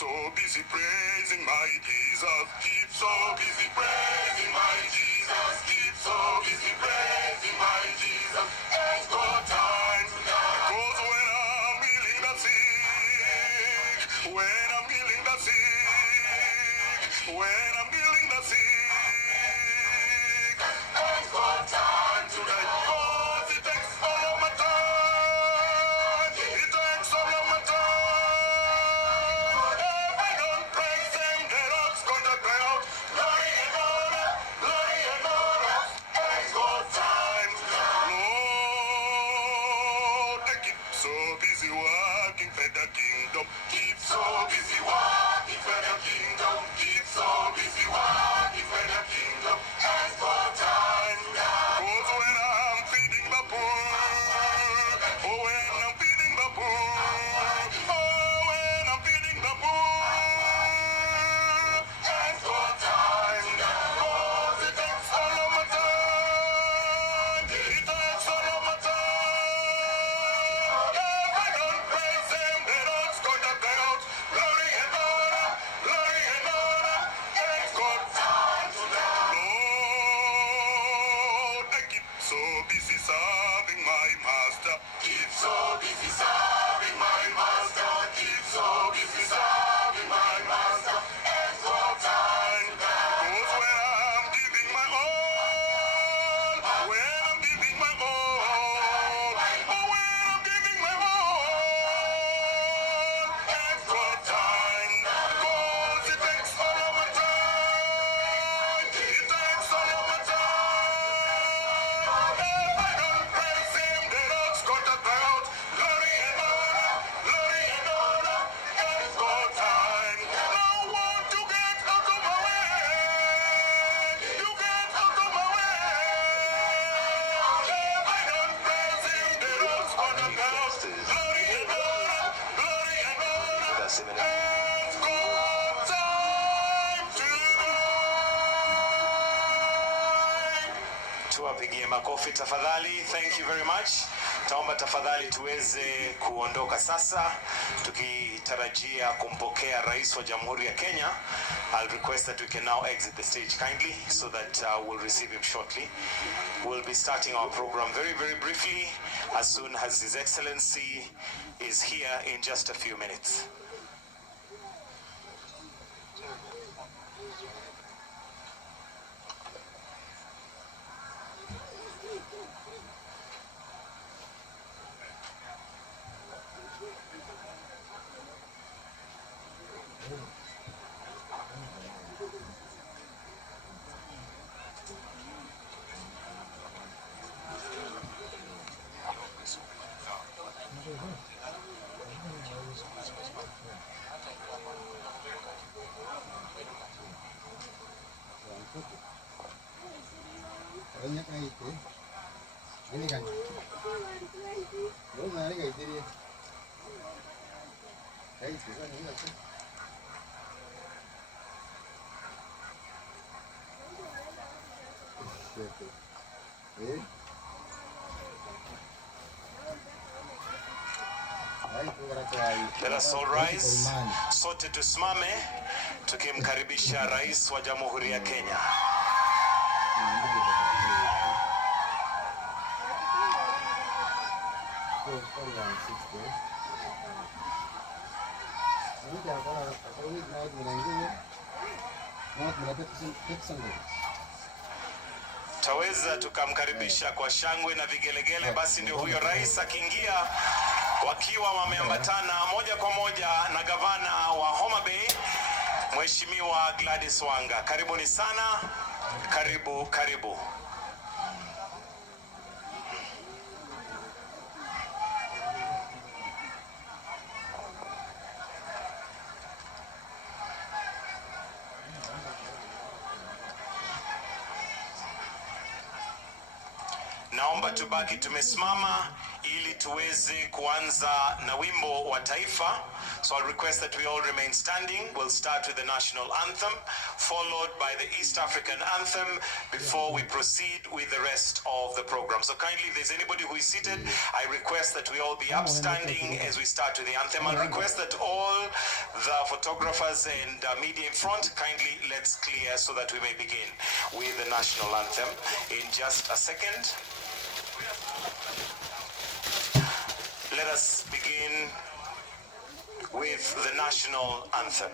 so busy praising my Jesus. Keep so busy praising my Jesus. Keep so busy praising my Jesus. Ain't got time to die. 'Cause when I'm healing the sick, when I'm healing the sick, when I'm healing the sick, ain't got time to die. 'Cause it takes all of my time. It takes all of my time. If I don't praise Him, the rocks gonna cry out. Glory and honor, glory and honor. Ain't got time to die. Lord, I keep so busy working for the kingdom. Keep so busy working for the kingdom. Keep so busy working for the kingdom. Ain't got time to die. 'Cause when I'm feeding the poor, oh, when I'm feeding the poor, oh, when I'm feeding the poor, ain't got time to die. 'Cause it takes all of my time. It takes all of my time. If I don't praise Him, the rocks gonna cry out. Glory and honor, glory and honor. Ain't got time to die. Lord, I keep so busy serving my master. Keep so busy serving my master. Keep so busy serving my master. Ain't got time to die. 'Cause when I'm giving my all, when I'm giving my all, oh, when I'm giving my all, ain't got time. 'Cause it takes all of my time. It takes all of my time. If I don't praise Him, the rocks gonna cry out. Glory and honor, glory and honor. Ain't got time. Now want to get out of my way. You get out of my way. If I don't praise Him, the rocks gonna cry out. Glory and honor, glory and honor. Ain't got time to die. Tuwapigie makofi tafadhali. Thank you very much. Taomba tafadhali tuweze kuondoka sasa tukitarajia kumpokea Rais wa Jamhuri ya Kenya. I'll request that we can now exit the stage kindly so that we'll receive him shortly. We'll be starting our program very, very briefly as soon as His Excellency is here in just a few minutes. Banyak na ito. Ini kan. Belum ada kayak gini. Kayak itu kan ini apa? Eh? Let us all rise. Sote tusimame tukimkaribisha Rais wa Jamhuri ya Kenya. Taweza tukamkaribisha kwa shangwe na vigelegele. Basi ndio huyo rais akiingia, wakiwa wameambatana moja kwa moja na gavana wa HomaBay, Mheshimiwa Gladys Wanga. Karibuni sana. Karibu, karibu. Naomba tubaki tumesimama ili tuweze kuanza na wimbo wa taifa. So I'll request that we all remain standing. We'll start with the national anthem, followed by the East African anthem before we proceed with the rest of the program. So kindly, if there's anybody who is seated, I request that we all be upstanding as we start with the anthem. I'll request that all the photographers and media in front, kindly let's clear so that we may begin with the national anthem in just a second. Let us begin with the national anthem.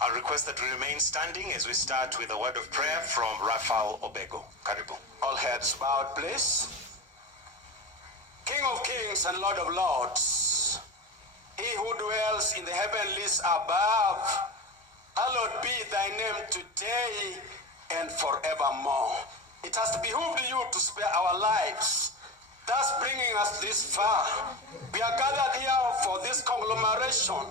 I'll request that we remain standing as we start with a word of prayer from Raphael Obego. Karibu. All heads bowed, please. King of kings and Lord of lords, he who dwells in the heavenlies above, hallowed be thy name today and forevermore. It has behooved you to spare our lives, thus bringing us this far. We are gathered here for this conglomeration.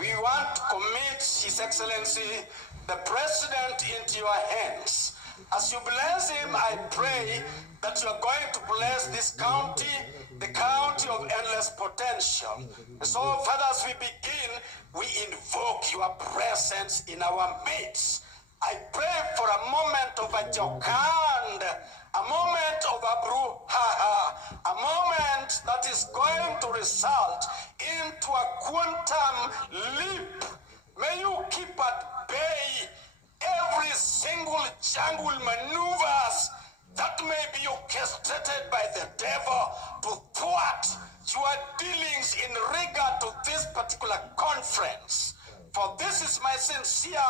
We want to commit His Excellency, the President, into your hands. As you bless him, I pray that you are going to bless this county, the county of endless potential. And so, Father, as we begin, we invoke your presence in our midst. I pray for a moment of a jokand, a moment of a brouhaha, a moment that is going to result into a quantum leap. May you keep at bay every single jungle maneuvers that may be orchestrated by the devil to thwart your dealings in regard to this particular conference. For this is my sincere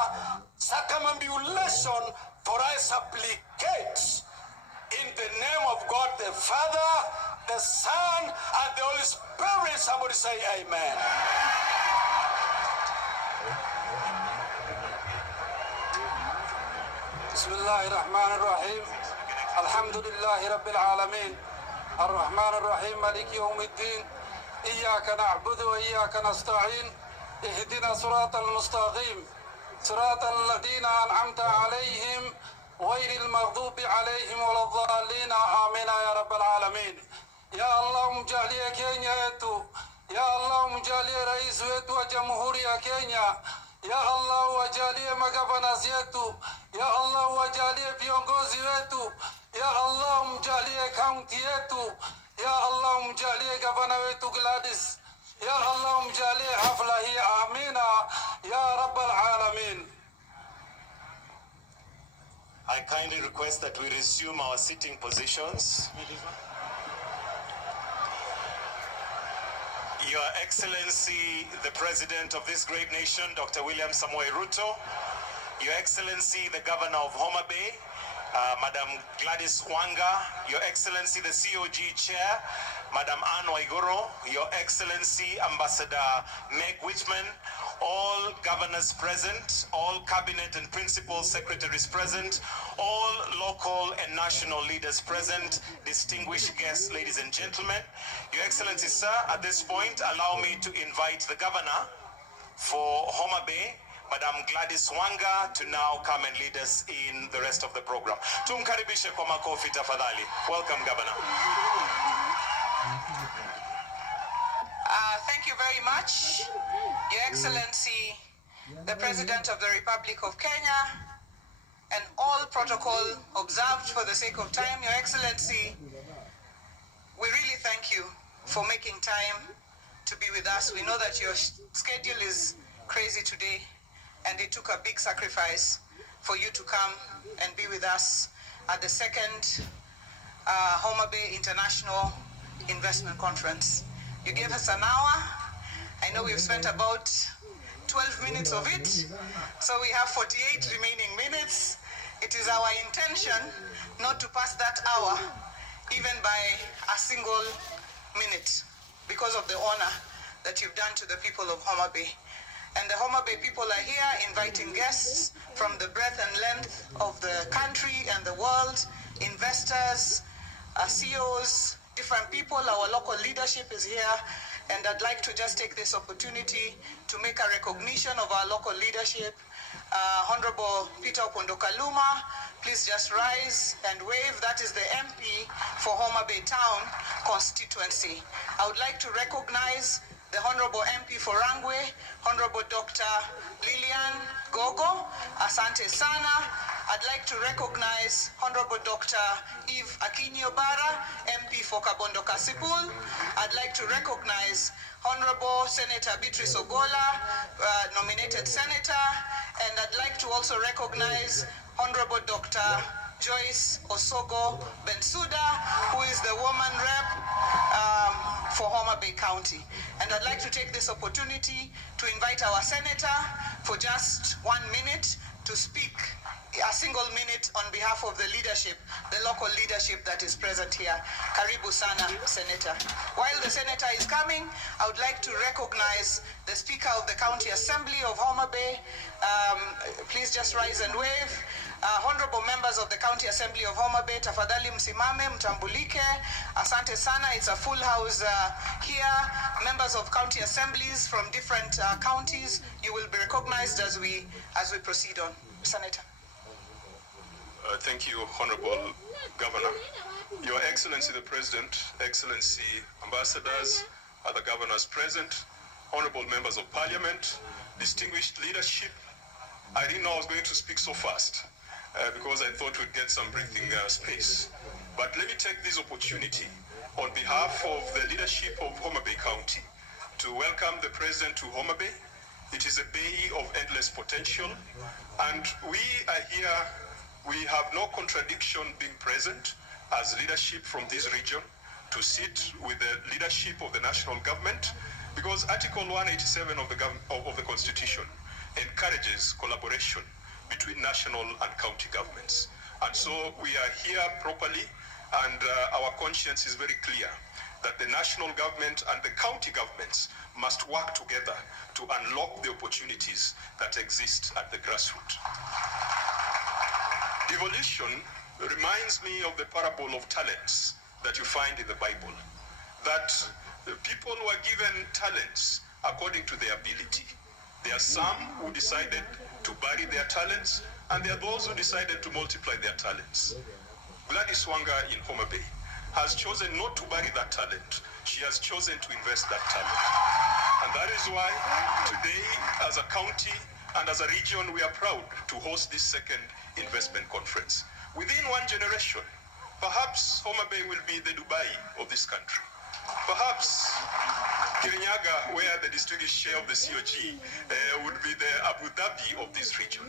circumambulation, for I supplicate in the name of God the Father, the Son, and the Holy Spirit. Somebody say amen. بسم الله الرحمن الرحيم الحمد لله رب العالمين الرحمن الرحيم مالك يوم الدين إياك نعبد وإياك نستعين اهدنا صراط المستقيم صراط الذين أنعمت عليهم غير المغضوب عليهم ولا الضالين آمين يا رب العالمين. يا الله مجالي كينيا يتو، يا الله مجالي رئيس ويتو جمهورية كينيا، يا الله وجالي مغفناس yetu, ya Allah wajalie viongozi wetu, ya Allah mjalie kaunti yetu, ya Allah mjalie gavana wetu Gladys, ya Allah mjalie hafla hii, amina ya rabbal alamin. I kindly request that we resume our sitting positions. Your Excellency, the President of this great nation, Dr. William Samoei Ruto, Your Excellency, the Governor of HomaBay, Madam Gladys Wanga, Your Excellency, the COG Chair, Madam Anne Waigoro, Your Excellency, Ambassador Meg Whitman, all governors present, all cabinet and principal secretaries present, all local and national leaders present, distinguished guests, ladies and gentlemen. Your Excellency, sir, at this point, allow me to invite the governor for HomaBay, Madam Gladys Wanga, to now come and lead us in the rest of the program. Tumkaribishe kwa makofi tafadhali. Welcome, Governor. Thank you very much, Your Excellency, the President of the Republic of Kenya, and all protocol observed for the sake of time. Your Excellency, we really thank you for making time to be with us. We know that your schedule is crazy today, and it took a big sacrifice for you to come and be with us at the second HomaBay International Investment Conference. You gave us an hour. I know we've spent about 12 minutes of it, so we have 48 remaining minutes. It is our intention not to pass that hour even by a single minute because of the honor that you've done to the people of HomaBay. And the HomaBay people are here inviting guests from the breadth and length of the country and the world, investors, CEOs, different people. Our local leadership is here, and I'd like to just take this opportunity to make a recognition of our local leadership. Honorable Peter Opondokaluma, please just rise and wave. That is the MP for HomaBay Town constituency. I would like to recognize the Honorable MP for Rangwe, Honorable Dr. Lilian Gogo, Asante Sana. I'd like to recognize Honorable Dr. Eve Akinyobara, MP for Kabondo Kasipul. I'd like to recognize Honorable Senator Beatrice Ogola, nominated senator. And I'd like to also recognize Honorable Dr. Joyce Osogo Bensuda, who is the woman rep for HomaBay County. And I'd like to take this opportunity to invite our senator for just 1 minute to speak a single minute on behalf of the leadership, the local leadership that is present here. Karibu sana, Senator. While the senator is coming, I would like to recognize the Speaker of the County Assembly of HomaBay. Please just rise and wave. Honorable members of the County Assembly of HomaBay, tafadhali msimame, mtambulike. Asante sana, it's a full house here. Members of county assemblies from different counties, you will be recognized as we proceed on. Senator. Thank you, Honorable Governor. Your Excellency the President, Excellency Ambassadors, other governors present, Honorable Members of Parliament, distinguished leadership. I didn't know I was going to speak so fast because I thought we'd get some breathing space. But let me take this opportunity on behalf of the leadership of HomaBay County to welcome the President to HomaBay. It is a bay of endless potential, and we are here. We have no contradiction being present as leadership from this region to sit with the leadership of the national government, because Article 187 of the Constitution encourages collaboration between national and county governments. And so we are here properly, and our conscience is very clear that the national government and the county governments must work together to unlock the opportunities that exist at the grassroots. Devolution reminds me of the parable of talents that you find in the Bible, that the people were given talents according to their ability. There are some who decided to bury their talents, and there are those who decided to multiply their talents. Gladys Wanga in HomaBay has chosen not to bury that talent. She has chosen to invest that talent. And that is why today, as a county and as a region, we are proud to host this second investment conference. Within one generation, perhaps HomaBay will be the Dubai of this country. Perhaps Kirinyaga, where the distinguished chair of the COG would be the Abu Dhabi of this region.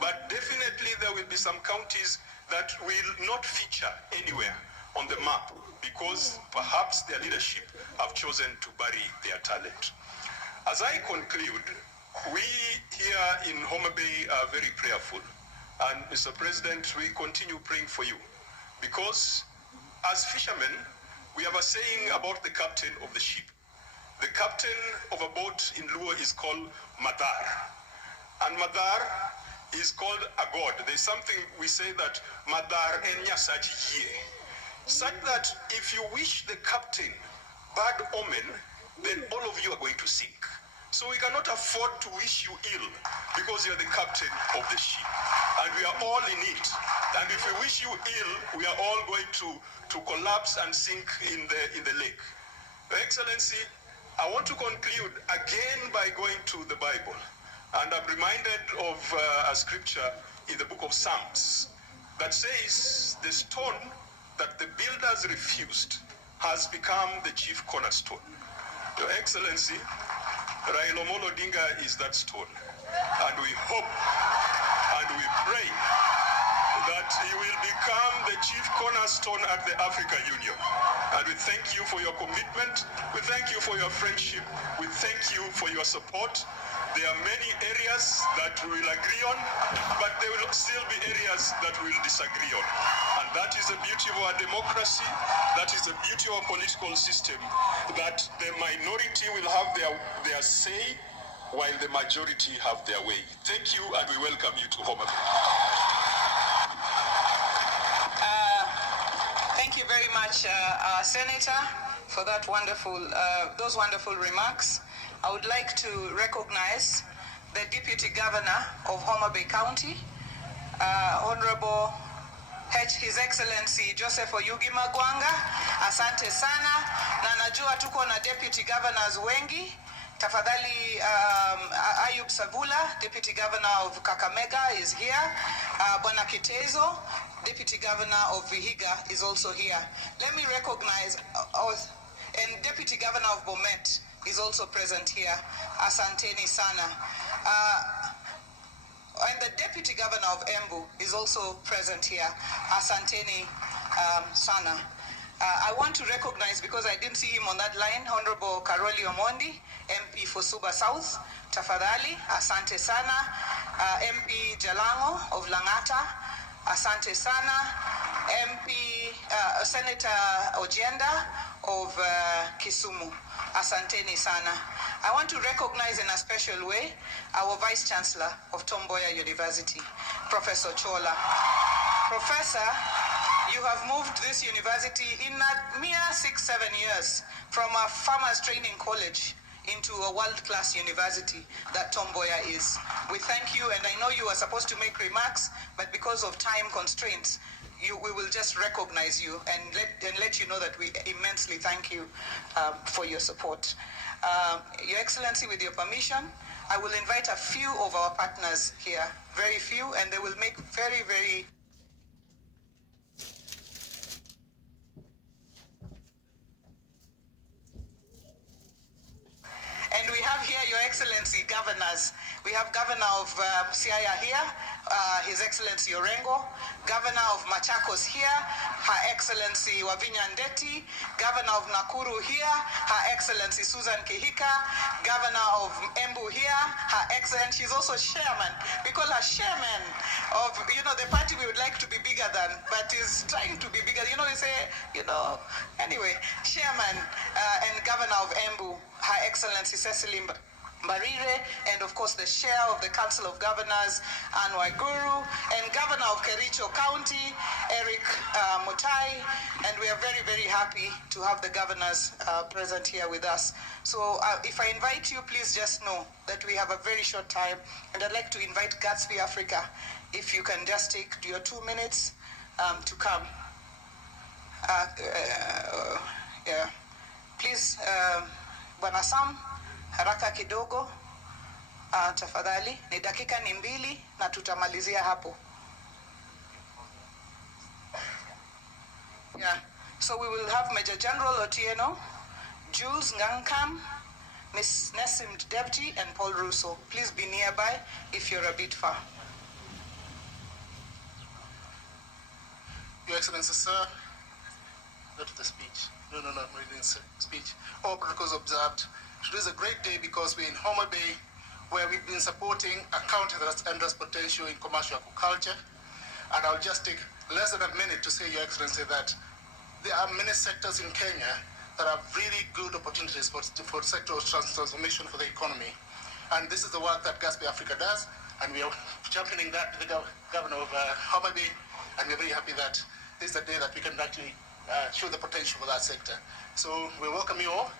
But definitely there will be some counties that will not feature anywhere on the map because perhaps their leadership have chosen to bury their talent. As I conclude, we here in HomaBay are very prayerful. And Mr. President, we continue praying for you because as fishermen, we have a saying about the captain of the ship. The captain of a boat in Luo is called Madar. And Madar is called a god. There's something we say that Madar enya saji ye. Such that if you wish the captain bad omen, then all of you are going to sink. So we cannot afford to wish you ill because you're the captain of the ship. And we are all in it. And if we wish you ill, we are all going to collapse and sink in the lake. Your Excellency, I want to conclude again by going to the Bible. And I'm reminded of a scripture in the book of Psalms that says the stone that the builders refused has become the chief cornerstone. Your Excellency, Raila Odinga is that stone. And we hope and we pray that he will become the chief cornerstone at the Africa Union. And we thank you for your commitment. We thank you for your friendship. We thank you for your support. There are many areas that we will agree on, but there will still be areas that we will disagree on. And that is the beauty of our democracy. That is the beauty of our political system, that the minority will have their say while the majority have their way. Thank you, and we welcome you to HomaBay. Thank you very much, Senator, for that those wonderful remarks. I would like to recognize the Deputy Governor of HomaBay County, Honorable His Excellency Joseph Oyugi Magwanga. Asante sana, na najua tuko na Deputy Governors wengi. Tafadhali, Ayub Savula, Deputy Governor of Kakamega is here. Bwana Kitezo, Deputy Governor of Vihiga is also here. Let me recognize, and Deputy Governor of Bomet is also present here. Asanteni sana. And the Deputy Governor of Embu is also present here. Asanteni sana. I want to recognize, because I didn't see him on that line, Honorable Karoli Omondi, MP for Suba South. Tafadhali, asante sana. MP Jalango of Langata, asante sana. MP Senator Ojenda of Kisumu, asanteni sana. I want to recognize in a special way our Vice Chancellor of Tom Mboya University, Professor Chola. Professor, you have moved this university in a mere 6-7 years from a farmers training college into a world-class university that Tom Mboya is. We thank you, and I know you are supposed to make remarks, but because of time constraints, we will just recognize you and let you know that we immensely thank you for your support. Your Excellency, with your permission, I will invite a few of our partners here, very few, and they will make very, very And we have here, Your Excellency, governors. We have Governor of Siaya here, His Excellency Orengo, Governor of Machakos here, Her Excellency Wavinya Ndeti, Governor of Nakuru here, Her Excellency Susan Kihika, Governor of Embu here, Her Excellency, she's also chairman. We call her chairman of, the party we would like to be bigger than, but is trying to be bigger. We say, anyway, chairman and Governor of Embu, Her Excellency Cecily Mbarire, and of course the chair of the Council of Governors, Anwar Guru, and Governor of Kericho County, Eric Mutai, and we are very, very happy to have the governors present here with us. So if I invite you, please just know that we have a very short time, and I'd like to invite Gatsby Africa, if you can just take your 2 minutes to come. Yeah. Please, Bwana Sam, haraka kidogo, tafadhali. Ni dakika ni 2 na tutamalizia hapo. Yeah. So we will have Major General Otieno, Jules Ngankam, Miss Nessim Debti, and Paul Russo. Please be nearby if you're a bit far. Your Excellency, sir, not the speech. No, reading speech. All protocols observed. Today is a great day because we're in HomaBay, where we've been supporting a county that has endless potential in commercial agriculture. And I'll just take less than a minute to say, Your Excellency, that there are many sectors in Kenya that have really good opportunities for sector transformation for the economy. And this is the work that Gatsby Africa does, and we are championing that to the governor of HomaBay, and we're very happy that this is the day that we can actually show the potential for that sector. So we welcome you all,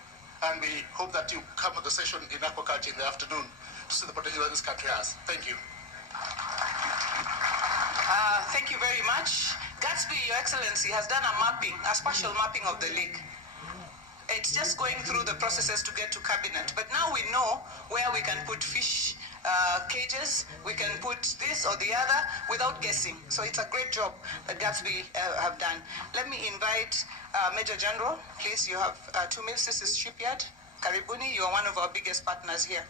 and we hope that you come to the session in aquaculture in the afternoon to see the potential that this country has. Thank you. Thank you very much. Gatsby, Your Excellency, has done a spatial mapping of the lake. And It's just going through the processes to get to cabinet. But now we know where we can put fish cages, we can put this or the other without guessing. So it's a great job that Gatsby have done. Let me invite Major General. Please, you have 2 minutes. This is Shipyard. Karibuni, you are one of our biggest partners here.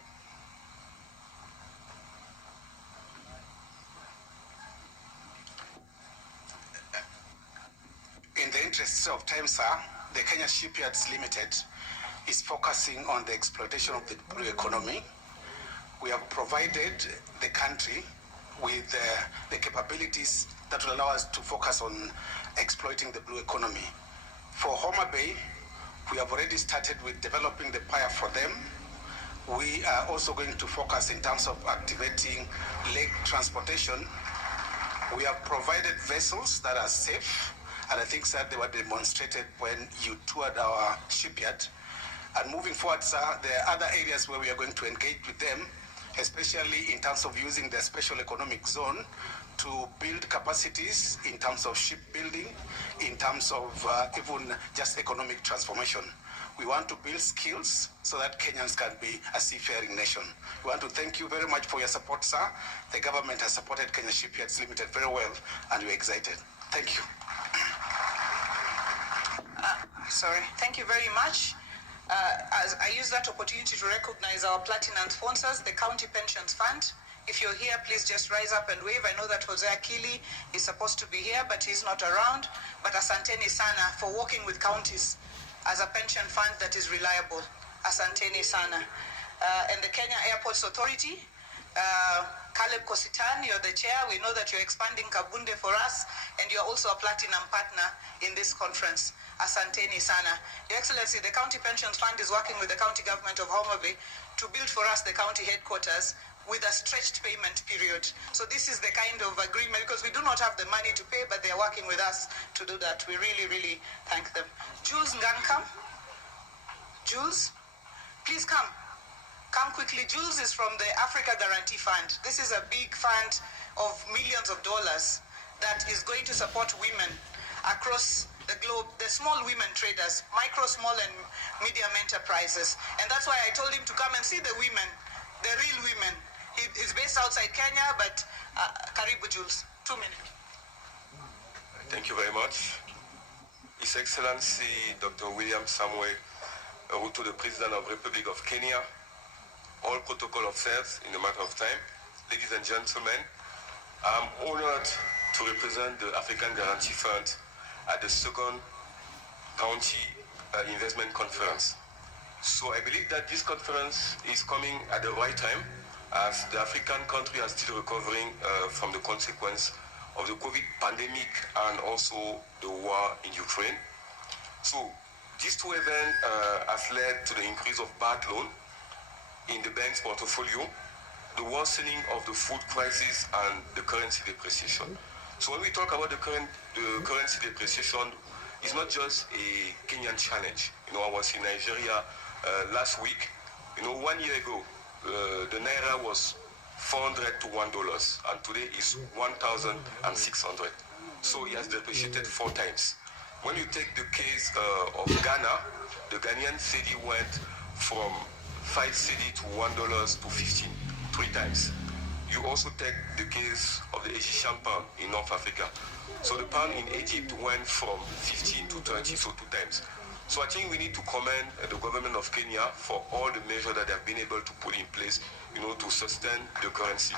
In the interests of time, sir, the Kenya Shipyards Limited is focusing on the exploitation of the blue economy. We have provided the country with the capabilities that will allow us to focus on exploiting the blue economy. For HomaBay, we have already started with developing the pier for them. We are also going to focus in terms of activating lake transportation. We have provided vessels that are safe, and I think, sir, they were demonstrated when you toured our shipyard. And moving forward, sir, there are other areas where we are going to engage with them, especially in terms of using their special economic zone to build capacities in terms of shipbuilding, in terms of even just economic transformation. We want to build skills so that Kenyans can be a seafaring nation. We want to thank you very much for your support, sir. The government has supported Kenya Shipyards Limited very well, and we're excited. Thank you. Thank you very much. As I use that opportunity to recognize our platinum sponsors, the County Pensions Fund. If you're here, please just rise up and wave. I know that Jose Akili is supposed to be here, but he's not around. But asanteni sana for working with counties as a pension fund that is reliable. Asanteni sana. And the Kenya Airports Authority, Caleb Kositan, you're the chair. We know that you're expanding Kabunde for us, and you're also a platinum partner in this conference. Asanteni sana. Your Excellency, the County Pensions Fund is working with the county government of HomaBay to build for us the county headquarters with a stretched payment period. So this is the kind of agreement, because we do not have the money to pay, but they are working with us to do that. We really, really thank them. Jules Ngankam. Jules, please come. Come quickly. Jules is from the Africa Guarantee Fund. This is a big fund of millions of dollars that is going to support women across the globe, the small women traders, micro, small, and medium enterprises. And that's why I told him to come and see the women, the real women. He's based outside Kenya, but Karibu Jules, 2 minutes. Thank you very much. His Excellency Dr. William Samuel Ruto, the President of the Republic of Kenya, all protocol officers in a matter of time, ladies and gentlemen, I'm honored to represent the African Guarantee Fund at the second County Investment Conference. So I believe that this conference is coming at the right time, as the African country are still recovering from the consequence of the COVID pandemic and also the war in Ukraine. So these two events have led to the increase of bad loan in the bank's portfolio, the worsening of the food crisis, and the currency depreciation. So when we talk about the currency depreciation, it's not just a Kenyan challenge. You know, I was in Nigeria last week. You know, 1 year ago, the naira was $400 to $1, and today is 1,600. So it has depreciated 4 times. When you take the case of Ghana, the Ghanaian cedi went from 5 cedi to $1 to 15, 3 times. You also take the case of the Egyptian pound in North Africa. So the pound in Egypt went from 15 to 30, so 2 times. So I think we need to commend the government of Kenya for all the measures that they have been able to put in place, you know, to sustain the currency.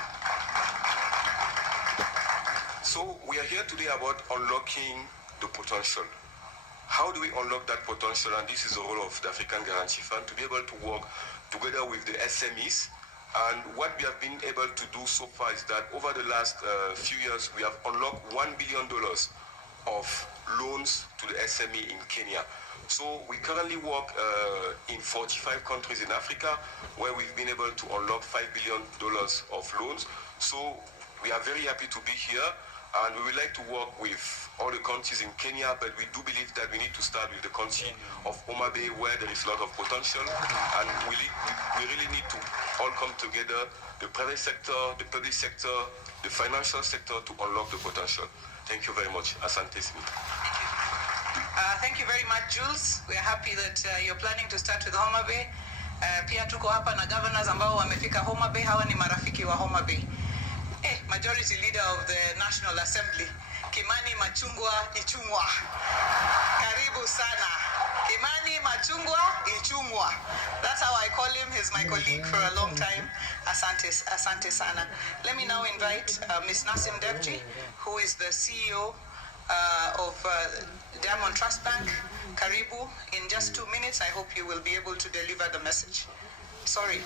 So we are here today about unlocking the potential. How do we unlock that potential? And this is the role of the African Guarantee Fund, to be able to work together with the SMEs. And what we have been able to do so far is that over the last few years, we have unlocked $1 billion of loans to the SME in Kenya. So we currently work in 45 countries in Africa, where we've been able to unlock $5 billion of loans. So we are very happy to be here, and we would like to work with all the countries in Kenya, but we do believe that we need to start with the country of HomaBay, where there is a lot of potential, and we really need to all come together, the private sector, the public sector, the financial sector, to unlock the potential. Thank you very much. Asante Smith. Thank you very much, Jules. We are happy that you're planning to start with HomaBay. Pia tuko hapa na governors ambao wamefika HomaBay. Hawa ni marafiki wa HomaBay. Majority leader of the National Assembly, Kimani Machungwa Ichungwa. Karibu sana. Kimani Machungwa Ichungwa. That's how I call him. He's my colleague for a long time. Asante sana. Let me now invite Ms. Nasim Debji, who is the CEO of Diamond Trust Bank. Karibu. In just 2 minutes, I hope you will be able to deliver the message. Sorry.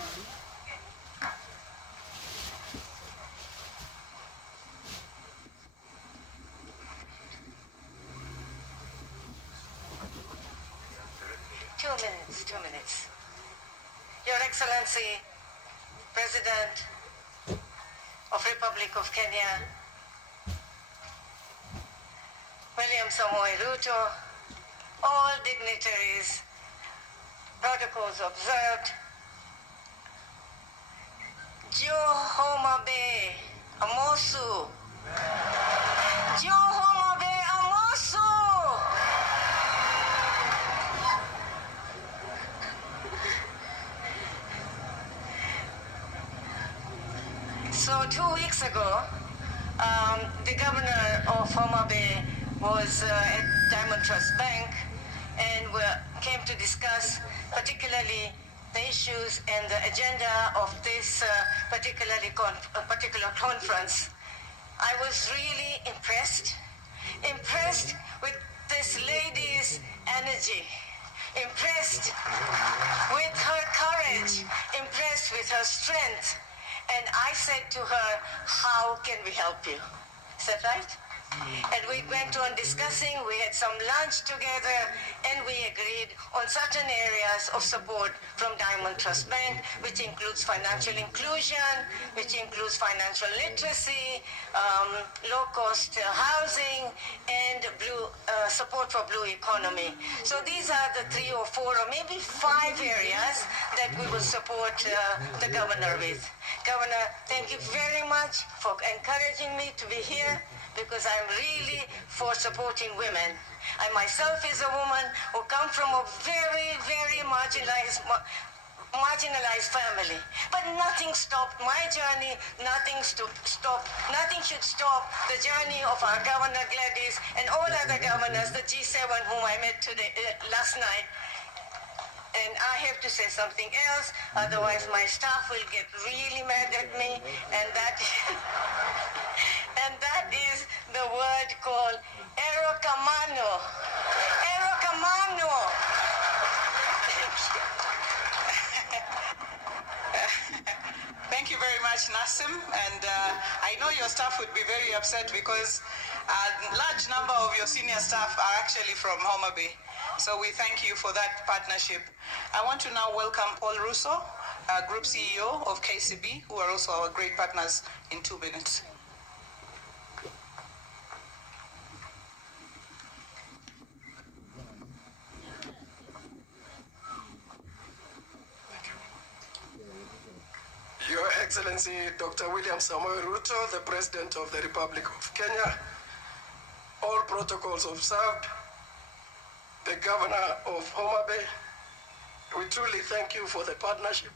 Two minutes. Your Excellency, President of Republic of Kenya, William Samoei Ruto, all dignitaries, protocols observed. Jo HomaBay, Amosu. Jo HomaBay, Amosu. So 2 weeks ago, the governor of HomaBay was at Diamond Trust Bank, and we came to discuss particularly the issues and the agenda of this particular conference. I was really impressed with this lady's energy, impressed with her courage, impressed with her strength. And I said to her, how can we help you? Is that right? And we went on discussing, we had some lunch together, and we agreed on certain areas of support from Diamond Trust Bank, which includes financial inclusion, which includes financial literacy, low-cost housing, and support for blue economy. So these are the 3 or 4 or maybe 5 areas that we will support the governor with. Governor, thank you very much for encouraging me to be here, because I'm really for supporting women. I myself is a woman who come from a very, very marginalized family. But nothing stopped my journey, nothing should stop the journey of our Governor Gladys and all other governors, the G7 whom I met today, last night. And I have to say something else, otherwise my staff will get really mad at me, and that is the word called erokamano. Erokamano. Thank you very much, Nasim. And I know your staff would be very upset because a large number of your senior staff are actually from HomaBay. So we thank you for that partnership. I want to now welcome Paul Russo, Group CEO of KCB, who are also our great partners, in 2 minutes. Your Excellency Dr. William Samoei Ruto, the President of the Republic of Kenya, all protocols observed, the Governor of HomaBay, we truly thank you for the partnership.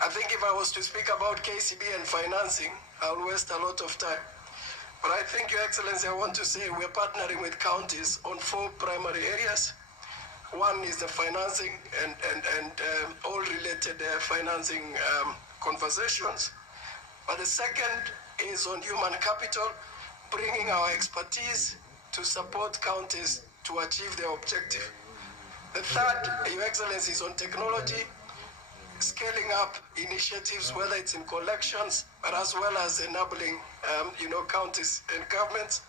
I think if I was to speak about KCB and financing, I'll waste a lot of time. But I think, Your Excellency, I want to say we're partnering with counties on 4 primary areas. One is the financing and all related financing conversations. But the second is on human capital, bringing our expertise to support counties to achieve their objective. The third, Your Excellency, is on technology, scaling up initiatives, whether it's in collections, but as well as enabling, counties and governments.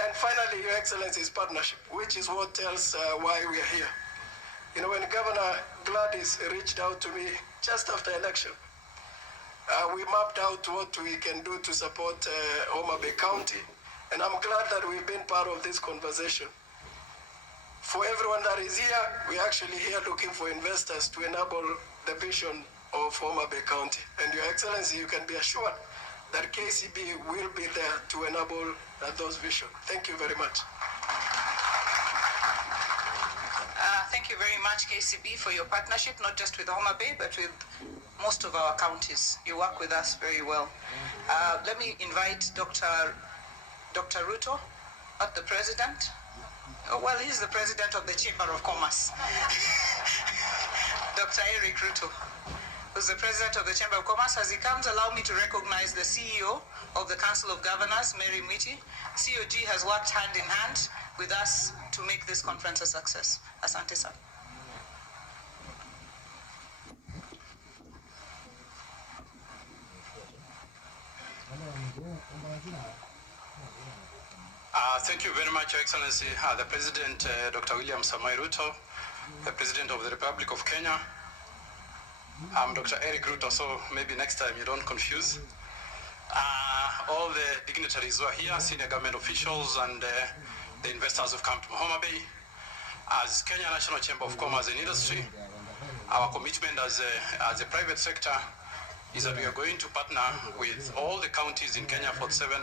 And finally, Your Excellency, is partnership, which is what tells why we are here. When Governor Gladys reached out to me just after election, we mapped out what we can do to support HomaBay County, and I'm glad that we've been part of this conversation. For everyone that is here, we're actually here looking for investors to enable the vision of HomaBay County. And Your Excellency, you can be assured that KCB will be there to enable those visions. Thank you very much. much, KCB, for your partnership, not just with HomaBay, but with most of our counties. You work with us very well. Let me invite Dr. Ruto, not the president. Oh, well, he's the president of the Chamber of Commerce. Dr. Eric Ruto, who's the president of the Chamber of Commerce. As he comes, allow me to recognize the CEO of the Council of Governors, Mary Mwiti. COG has worked hand in hand with us to make this conference a success. Asante sana. Thank you very much, Your Excellency, the President, Dr. William Samoei Ruto, the President of the Republic of Kenya. I'm Dr. Eric Ruto, so maybe next time you don't confuse. All the dignitaries who are here, senior government officials, and the investors who've come to HomaBay. As Kenya National Chamber of Commerce and Industry, our commitment as a private sector is that we are going to partner with all the counties in Kenya, 47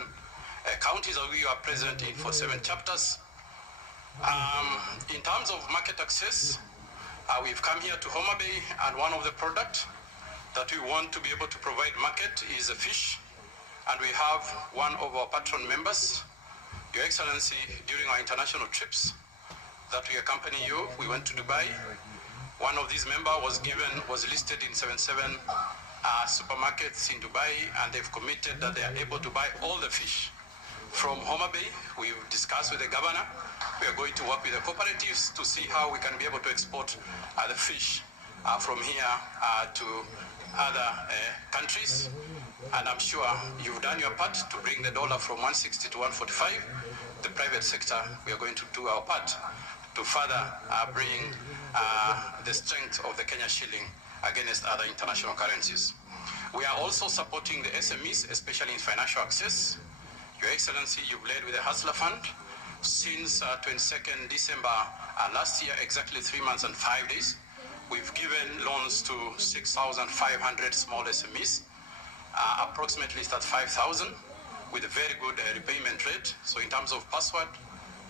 counties that we are present in 47 chapters. In terms of market access, we've come here to HomaBay, and one of the products that we want to be able to provide market is a fish. And we have one of our patron members, Your Excellency, during our international trips that we accompany you, we went to Dubai. One of these members was listed in 77 supermarkets in Dubai, and they've committed that they are able to buy all the fish from HomaBay. We've discussed with the governor. We are going to work with the cooperatives to see how we can be able to export the fish from here to other countries. And I'm sure you've done your part to bring the dollar from 160 to 145. The private sector, we are going to do our part to further bring the strength of the Kenya shilling against other international currencies. We are also supporting the SMEs, especially in financial access. Your Excellency, you've led with the Hustler Fund since 22nd December last year, exactly 3 months and 5 days. We've given loans to 6,500 small SMEs, approximately 35,000, with a very good repayment rate. So in terms of password,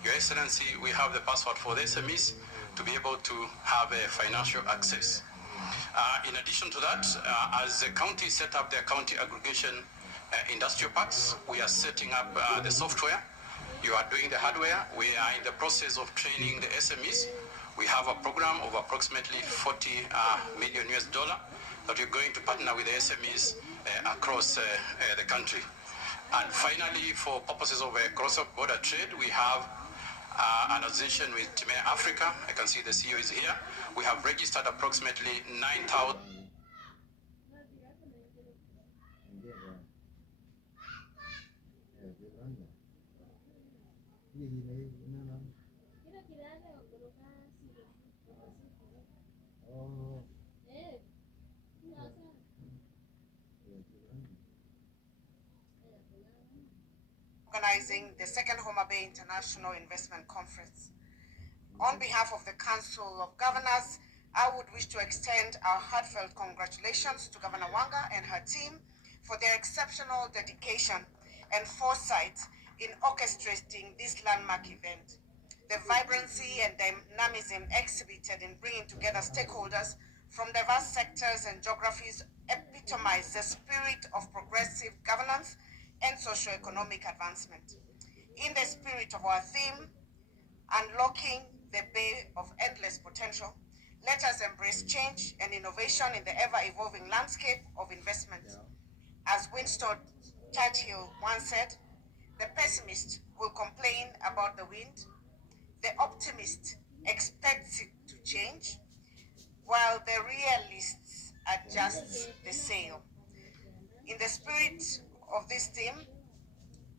Your Excellency, we have the password for the SMEs to be able to have a financial access. In addition to that, as the county set up their county aggregation industrial parks, we are setting up the software. You are doing the hardware. We are in the process of training the SMEs. We have a program of approximately $40 million that we're going to partner with the SMEs across the country. And finally, for purposes of cross-border trade, we have an association with Time Africa. I can see the CEO is here. We have registered approximately 9,000. Organizing the second HomaBay International Investment Conference. On behalf of the Council of Governors, I would wish to extend our heartfelt congratulations to Governor Wanga and her team for their exceptional dedication and foresight in orchestrating this landmark event. The vibrancy and dynamism exhibited in bringing together stakeholders from diverse sectors and geographies epitomize the spirit of progressive governance and socio-economic advancement. In the spirit of our theme, Unlocking the Bay of Endless Potential, let us embrace change and innovation in the ever-evolving landscape of investment. As Winston Churchill once said, the pessimist will complain about the wind, the optimist expects it to change, while the realists adjust the sail. In the spirit of this theme,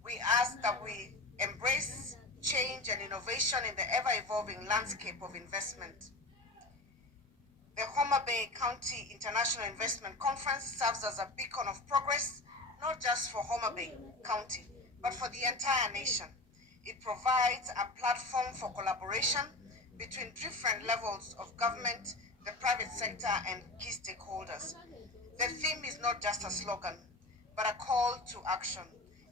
we ask that we embrace change and innovation in the ever-evolving landscape of investment. The HomaBay County International Investment Conference serves as a beacon of progress, not just for HomaBay County, but for the entire nation. It provides a platform for collaboration between different levels of government, the private sector, and key stakeholders. The theme is not just a slogan, but a call to action.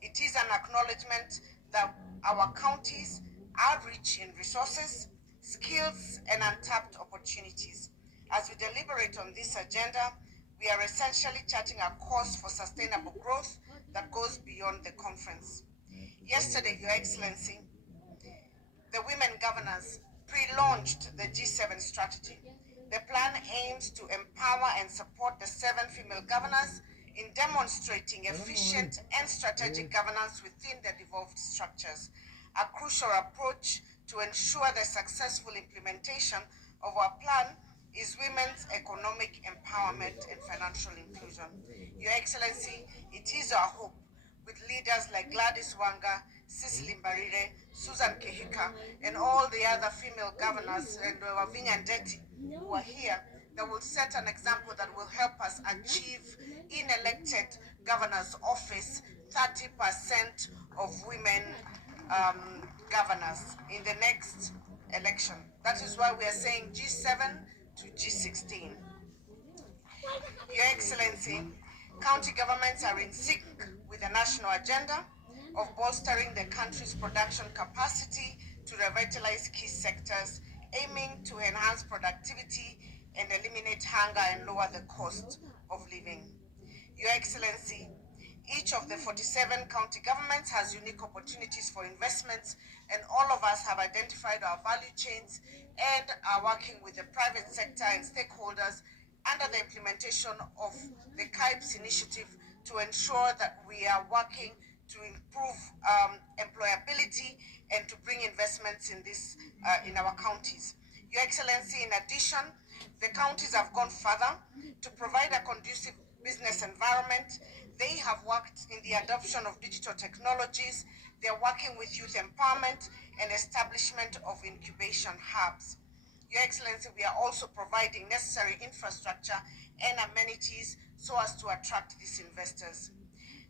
It is an acknowledgement that our counties are rich in resources, skills, and untapped opportunities. As we deliberate on this agenda, we are essentially charting a course for sustainable growth that goes beyond the conference. Yesterday, Your Excellency, the women governors pre-launched the G7 strategy. The plan aims to empower and support the 7 female governors in demonstrating efficient and strategic governance within the devolved structures, a crucial approach to ensure the successful implementation of our plan is women's economic empowerment and financial inclusion. Your Excellency, it is our hope with leaders like Gladys Wanga, Cecily Mbarire, Susan Kehika, and all the other female governors and Wavinya Ndeti who are here, that will set an example that will help us achieve in elected governor's office 30% of women governors in the next election. That is why we are saying G7 to G16. Your Excellency, county governments are in sync with the national agenda of bolstering the country's production capacity to revitalize key sectors, aiming to enhance productivity and eliminate hunger and lower the cost of living. Your Excellency, each of the 47 county governments has unique opportunities for investments, and all of us have identified our value chains and are working with the private sector and stakeholders under the implementation of the KIPES initiative to ensure that we are working to improve employability and to bring investments in this in our counties. Your Excellency, in addition, the counties have gone further to provide a conducive business environment. They have worked in the adoption of digital technologies. They're working with youth empowerment and establishment of incubation hubs. Your Excellency, we are also providing necessary infrastructure and amenities so as to attract these investors.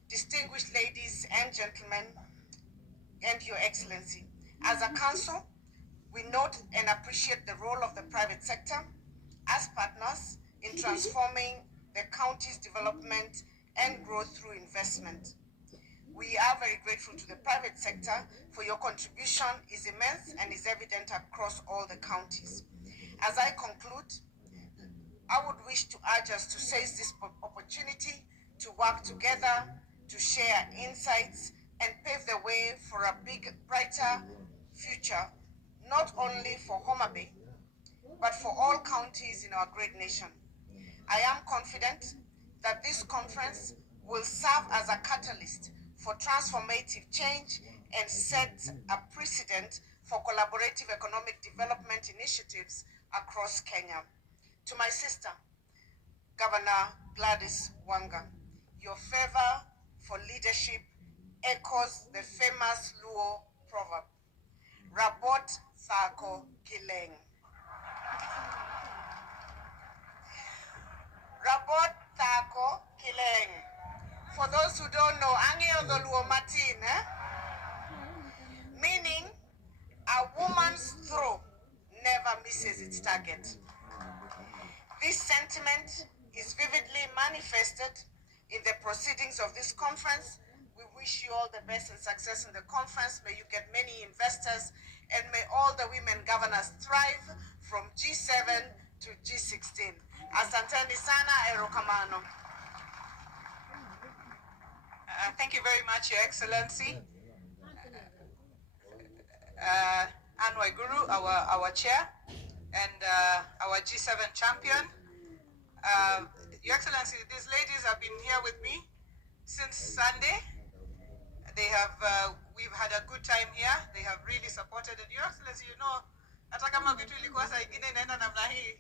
Distinguished ladies and gentlemen, and Your Excellency, as a council, we note and appreciate the role of the private sector as partners in transforming the county's development and growth through investment. We are very grateful to the private sector for your contribution is immense and is evident across all the counties. As I conclude, I would wish to urge us to seize this opportunity to work together, to share insights, and pave the way for a big, brighter future, not only for HomaBay, but for all counties in our great nation. I am confident that this conference will serve as a catalyst for transformative change and set a precedent for collaborative economic development initiatives across Kenya. To my sister, Governor Gladys Wanga, your favor for leadership echoes the famous Luo proverb, Rabot Thako Kileng. Rabot Thako Kileng. For those who don't know, Angel the Luo Martin, meaning a woman's throw never misses its target. This sentiment is vividly manifested in the proceedings of this conference. We wish you all the best and success in the conference. May you get many investors, and may all the women governors thrive from G7 to G16. Asanteni sana, erokamano. Thank you very much, Your Excellency. Anwar Guru, our chair, and our G7 champion. Your Excellency, these ladies have been here with me since Sunday. They have, we've had a good time here. They have really supported, and Your Excellency, you know, hata kama vitu ilikuwa saa ingine inaenda namna hii,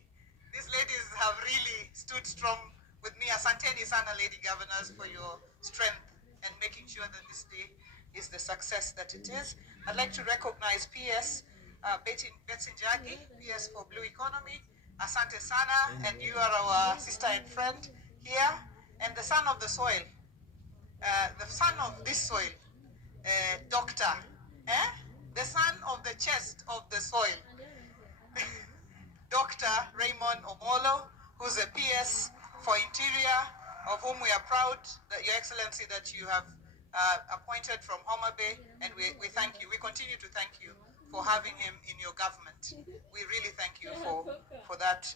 these ladies have really stood strong with me. Asanteni sana, lady governors, for your strength and making sure that this day is the success that it is. I'd like to recognize PS Betsy Njagi, PS for Blue Economy. Asante sana, and you are our sister and friend here, and the son of the soil, the son of this soil, doctor, the son of the chest of the soil, Dr. Raymond Omolo, who's a PS for Interior, of whom we are proud, that Your Excellency, that you have appointed from HomaBay, and we thank you. We continue to thank you for having him in your government. We really thank you for that,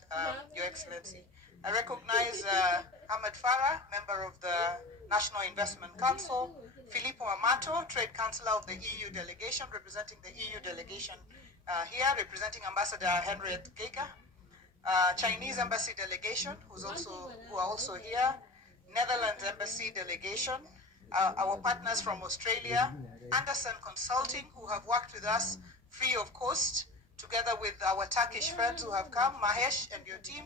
Your Excellency. I recognize Ahmed Farah, member of the National Investment Council, Filippo Amato, Trade Councillor of the EU delegation, representing the EU delegation here, representing Ambassador Henriette Geiger, Chinese Embassy delegation, who are also here, Netherlands Embassy delegation, our partners from Australia, Anderson Consulting, who have worked with us free of cost, together with our Turkish friends who have come, Mahesh and your team.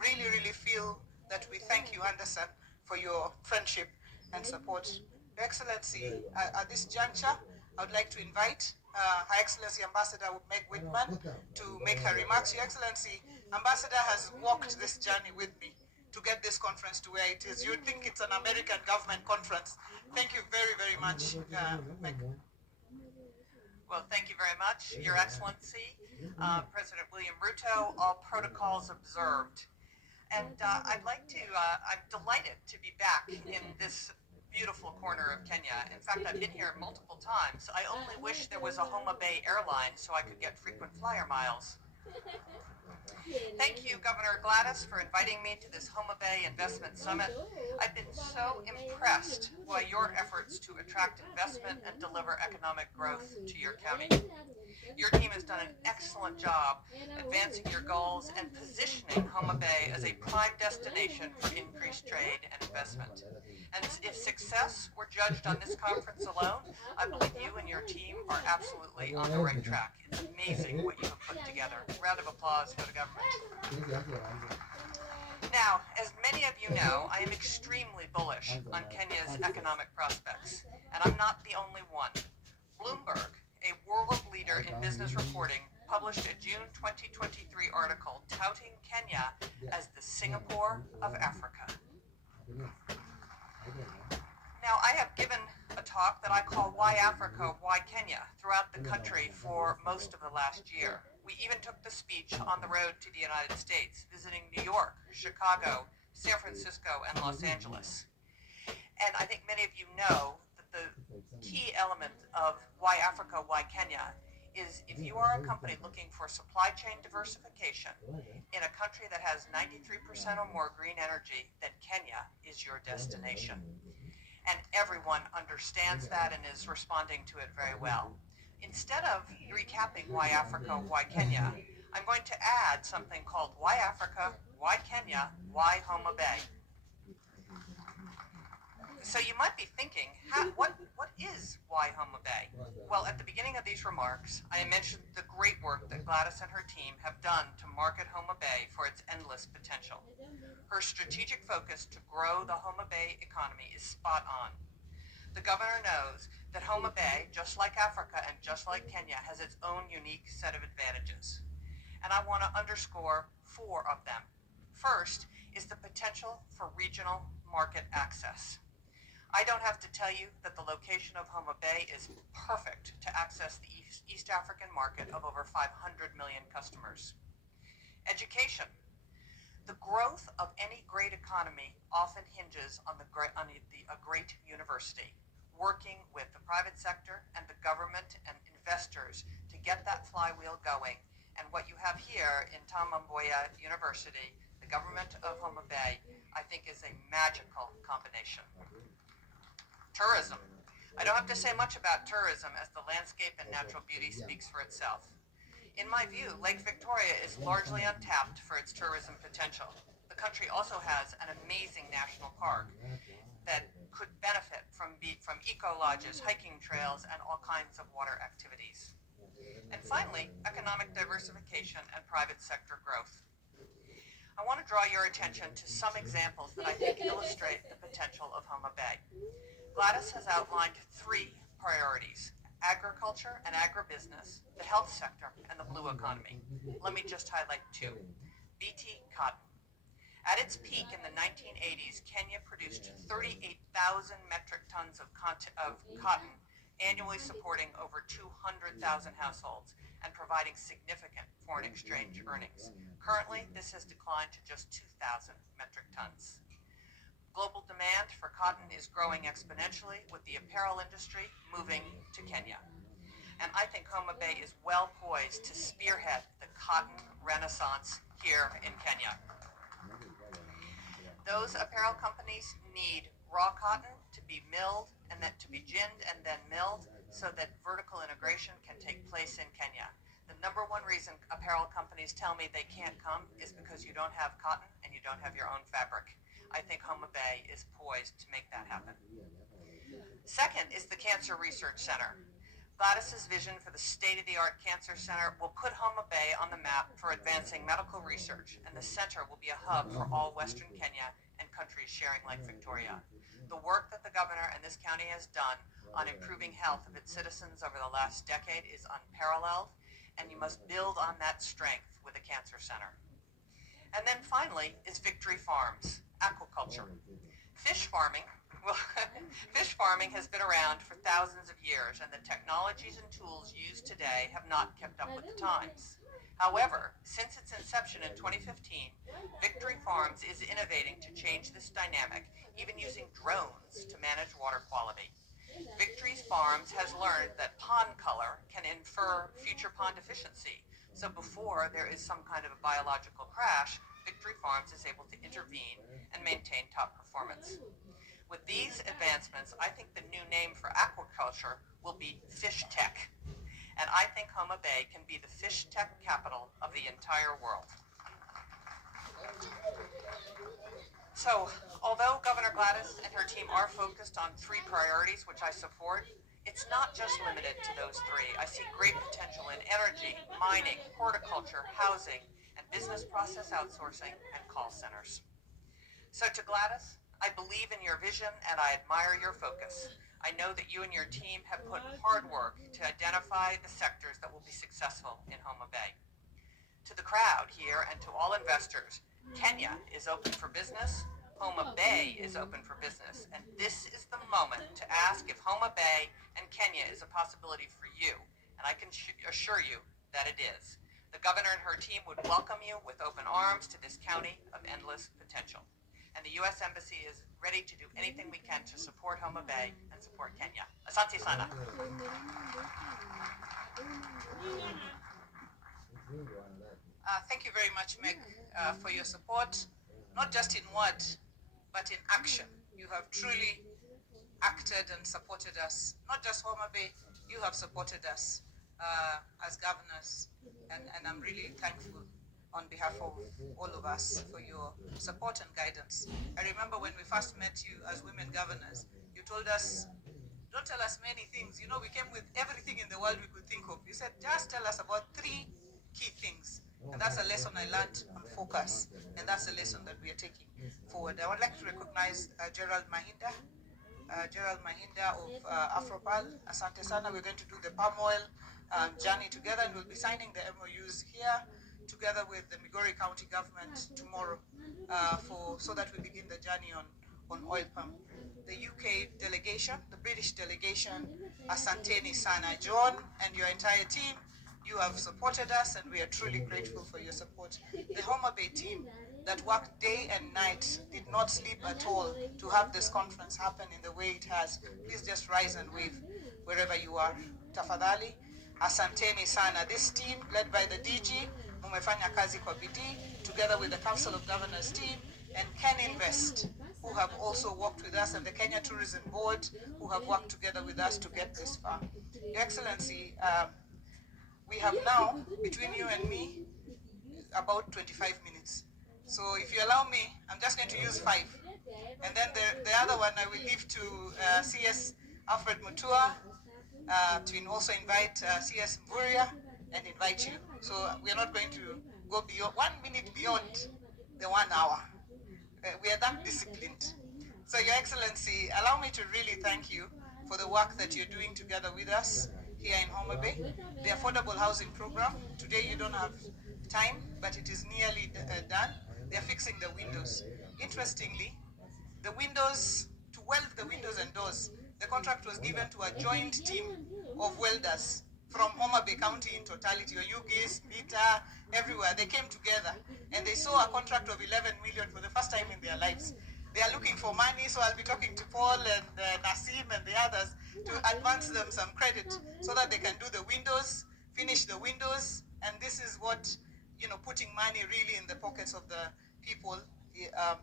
Really, really feel that we thank you, Anderson, for your friendship and support. Your Excellency, at this juncture, I would like to invite Her Excellency Ambassador Meg Whitman to make her remarks. Your Excellency, Ambassador has walked this journey with me to get this conference to where it is. You'd think it's an American government conference. Thank you very, very much, Meg. Well, thank you very much, Your Excellency, President William Ruto, all protocols observed. And I'm delighted to be back in this beautiful corner of Kenya. In fact, I've been here multiple times. I only wish there was a HomaBay airline so I could get frequent flyer miles. Thank you, Governor Gladys, for inviting me to this HomaBay Investment Summit. I've been so impressed by your efforts to attract investment and deliver economic growth to your county. Your team has done an excellent job advancing your goals and positioning HomaBay as a prime destination for increased trade and investment. And if success were judged on this conference alone, I believe you and your team are absolutely on the right track. It's amazing what you have put together. Round of applause for the government. Now, as many of you know, I am extremely bullish on Kenya's economic prospects, and I'm not the only one. Bloomberg, a world leader in business reporting, published a June 2023 article touting Kenya as the Singapore of Africa. Now, I have given a talk that I call Why Africa, Why Kenya throughout the country for most of the last year. We even took the speech on the road to the United States, visiting New York, Chicago, San Francisco, and Los Angeles. And I think many of you know that the key element of Why Africa, Why Kenya is if you are a company looking for supply chain diversification in a country that has 93% or more green energy, then Kenya is your destination. And everyone understands that and is responding to it very well. Instead of recapping Why Africa, Why Kenya, I'm going to add something called Why Africa, Why Kenya, Why HomaBay. So you might be thinking, what is Why HomaBay? Well, at the beginning of these remarks, I mentioned the great work that Gladys and her team have done to market HomaBay for its endless potential. Her strategic focus to grow the HomaBay economy is spot on. The governor knows that HomaBay, just like Africa and just like Kenya, has its own unique set of advantages. And I want to underscore 4 of them. First is the potential for regional market access. I don't have to tell you that the location of HomaBay is perfect to access the East African market of over 500 million customers. Education. The growth of any great economy often hinges on a great university, working with the private sector and the government and investors to get that flywheel going. And what you have here in Tom Mboya University, the government of HomaBay, I think is a magical combination. Tourism. I don't have to say much about tourism as the landscape and natural beauty speaks for itself. In my view, Lake Victoria is largely untapped for its tourism potential. The country also has an amazing national park that could benefit from eco-lodges, hiking trails, and all kinds of water activities. And finally, economic diversification and private sector growth. I want to draw your attention to some examples that I think illustrate the potential of HomaBay. Gladys has outlined 3 priorities: agriculture and agribusiness, the health sector, and the blue economy. Let me just highlight 2. BT cotton. At its peak in the 1980s, Kenya produced 38,000 metric tons of cotton, annually supporting over 200,000 households and providing significant foreign exchange earnings. Currently, this has declined to just 2,000 metric tons. Global demand for cotton is growing exponentially, with the apparel industry moving to Kenya. And I think HomaBay is well poised to spearhead the cotton renaissance here in Kenya. Those apparel companies need raw cotton to be milled and then to be ginned and then milled so that vertical integration can take place in Kenya. The number one reason apparel companies tell me they can't come is because you don't have cotton and you don't have your own fabric. I think HomaBay is poised to make that happen. Second is the Cancer Research Center. Gladys's vision for the state-of-the-art cancer center will put HomaBay on the map for advancing medical research, and the center will be a hub for all Western Kenya and countries sharing Lake Victoria. The work that the governor and this county has done on improving health of its citizens over the last decade is unparalleled, and you must build on that strength with a cancer center. And then finally is Victory Farms, aquaculture. Fish farming has been around for thousands of years, and the technologies and tools used today have not kept up with the times. However, since its inception in 2015, Victory Farms is innovating to change this dynamic, even using drones to manage water quality. Victory Farms has learned that pond color can infer future pond efficiency. So before there is some kind of a biological crash, Victory Farms is able to intervene and maintain top performance. With these advancements, I think the new name for aquaculture will be fish tech. And I think HomaBay can be the fish tech capital of the entire world. So, although Governor Gladys and her team are focused on 3 priorities, which I support, it's not just limited to those 3. I see great potential in energy, mining, horticulture, housing, and business process outsourcing and call centers. So to Gladys, I believe in your vision and I admire your focus. I know that you and your team have put hard work to identify the sectors that will be successful in HomaBay. To the crowd here and to all investors, Kenya is open for business, HomaBay is open for business, and this is the moment to ask if HomaBay and Kenya is a possibility for you, and I can assure you that it is. The governor and her team would welcome you with open arms to this county of endless potential. And the U.S. Embassy is ready to do anything we can to support HomaBay and support Kenya. Asante sana. Thank you very much, Meg, for your support, not just in word, but in action. You have truly acted and supported us. Not just HomaBay, you have supported us as governors, and I'm really thankful on behalf of all of us for your support and guidance. I remember when we first met you as women governors, you told us, don't tell us many things. You know, we came with everything in the world we could think of. You said, just tell us about 3 key things. And that's a lesson I learned on focus. And that's a lesson that we are taking forward. I would like to recognize Gerald Mahinda of Afropal. Asante Sana. We're going to do the palm oil journey together, and we'll be signing the MOUs here together with the Migori County government tomorrow so that we begin the journey on oil palm. The UK delegation, the British delegation, Asanteni Sana. John and your entire team, you have supported us and we are truly grateful for your support. The HomaBay team that worked day and night, did not sleep at all to have this conference happen in the way it has. Please just rise and wave wherever you are. Tafadhali, asanteni sana. This team led by the DG, mumefanya kazi kwa bidii, together with the Council of Governors team and Can Invest, who have also worked with us, and the Kenya Tourism Board, who have worked together with us to get this far. Your Excellency, we have now, between you and me, about 25 minutes. So if you allow me, I'm just going to use 5. And then the other one I will leave to CS Alfred Mutua, to also invite CS Mburia and invite you. So we are not going to go beyond 1 minute beyond the 1 hour. We are that disciplined. So Your Excellency, allow me to really thank you for the work that you're doing together with us here in HomaBay. The affordable housing program, today you don't have time, but it is nearly done. They're fixing the windows. Interestingly, the windows, to weld the windows and doors, the contract was given to a joint team of welders from HomaBay County in totality, or Ugis, Bita, everywhere. They came together and they saw a contract of 11 million for the first time in their lives. They are looking for money, so I'll be talking to Paul and Nasim and the others to advance them some credit so that they can do the windows, finish the windows, and this is what, you know, putting money really in the pockets of the people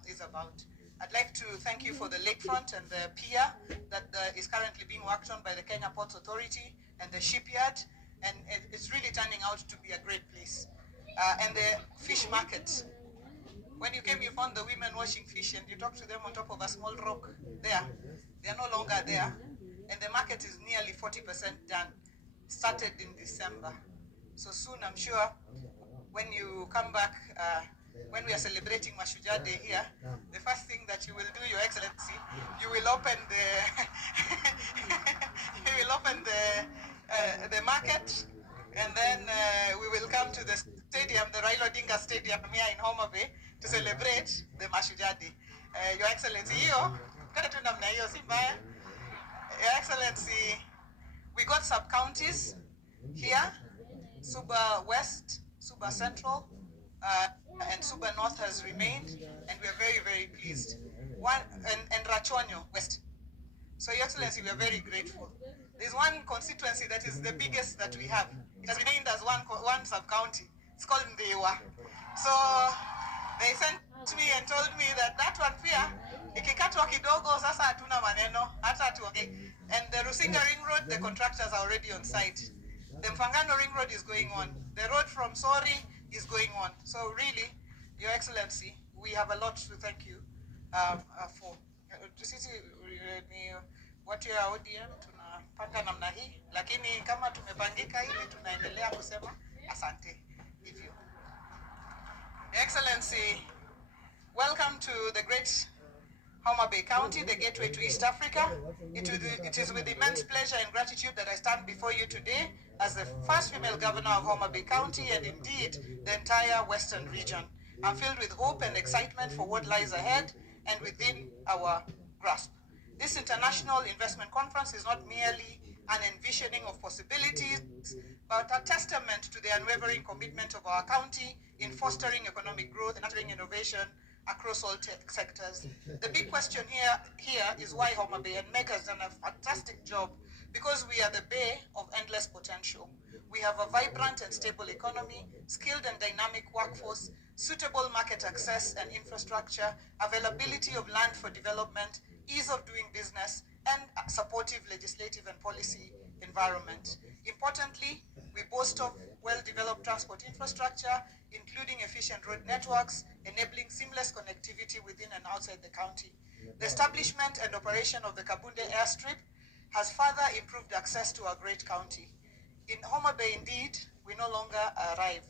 is about. I'd like to thank you for the lakefront and the pier that is currently being worked on by the Kenya Ports Authority and the shipyard, and it's really turning out to be a great place. And the fish market. When you came, you found the women washing fish, and you talked to them on top of a small rock there. They are no longer there, and the market is nearly 40% done. Started in December. So soon, I'm sure, when you come back, when we are celebrating Mashujaa Day here, the first thing that you will do, Your Excellency, you will open the you will open the market, and then we will come to the stadium, the Raila Odinga Stadium here in HomaBay, to celebrate the Mashujaa Day. Your Excellency, hiyo kada tu namna hiyo si mbaya. Your Excellency, we got sub-counties here, Suba West, Suba Central, and Suba North has remained, and we are very, very pleased. And Rachonyo West. So, Your Excellency, we are very grateful. There's one constituency that is the biggest that we have. It has remained as one sub-county. It's called Ndewa. So, they sent me and told me that one pia, ikikatwa kidogo, sasa hatuna maneno, hata tuongee. And the Rusinga Ring Road, the contractors are already on site. The Mfangano Ring Road is going on. The road from Sori is going on. So really, Your Excellency, we have a lot to thank you for. Sisi ni watu ya ODM tunapanga namna hii, lakini kama tumepangika hivi tunaendelea kusema asante hivyo. Your Excellency, welcome to the great HomaBay County, the gateway to East Africa. It is with immense pleasure and gratitude that I stand before you today as the first female governor of HomaBay County and indeed the entire western region. I'm filled with hope and excitement for what lies ahead and within our grasp. This international investment conference is not merely an envisioning of possibilities, but a testament to the unwavering commitment of our county in fostering economic growth and nurturing innovation across all sectors. The big question here is why HomaBay, and Meg has done a fantastic job because we are the bay of endless potential. We have a vibrant and stable economy, skilled and dynamic workforce, suitable market access and infrastructure, availability of land for development, ease of doing business, and a supportive legislative and policy environment. Importantly, we boast of well-developed transport infrastructure, including efficient road networks, enabling seamless connectivity within and outside the county. The establishment and operation of the Kabunde airstrip has further improved access to our great county. In HomaBay, indeed, we no longer arrive.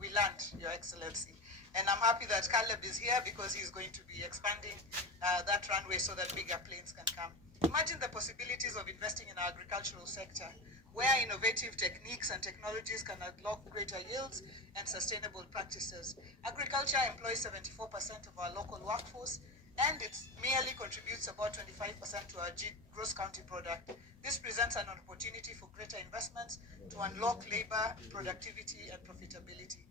We land, Your Excellency. And I'm happy that Caleb is here because he's going to be expanding that runway so that bigger planes can come. Imagine the possibilities of investing in our agricultural sector, where innovative techniques and technologies can unlock greater yields and sustainable practices. Agriculture employs 74% of our local workforce, and it merely contributes about 25% to our gross county product. This presents an opportunity for greater investments to unlock labor, productivity, and profitability.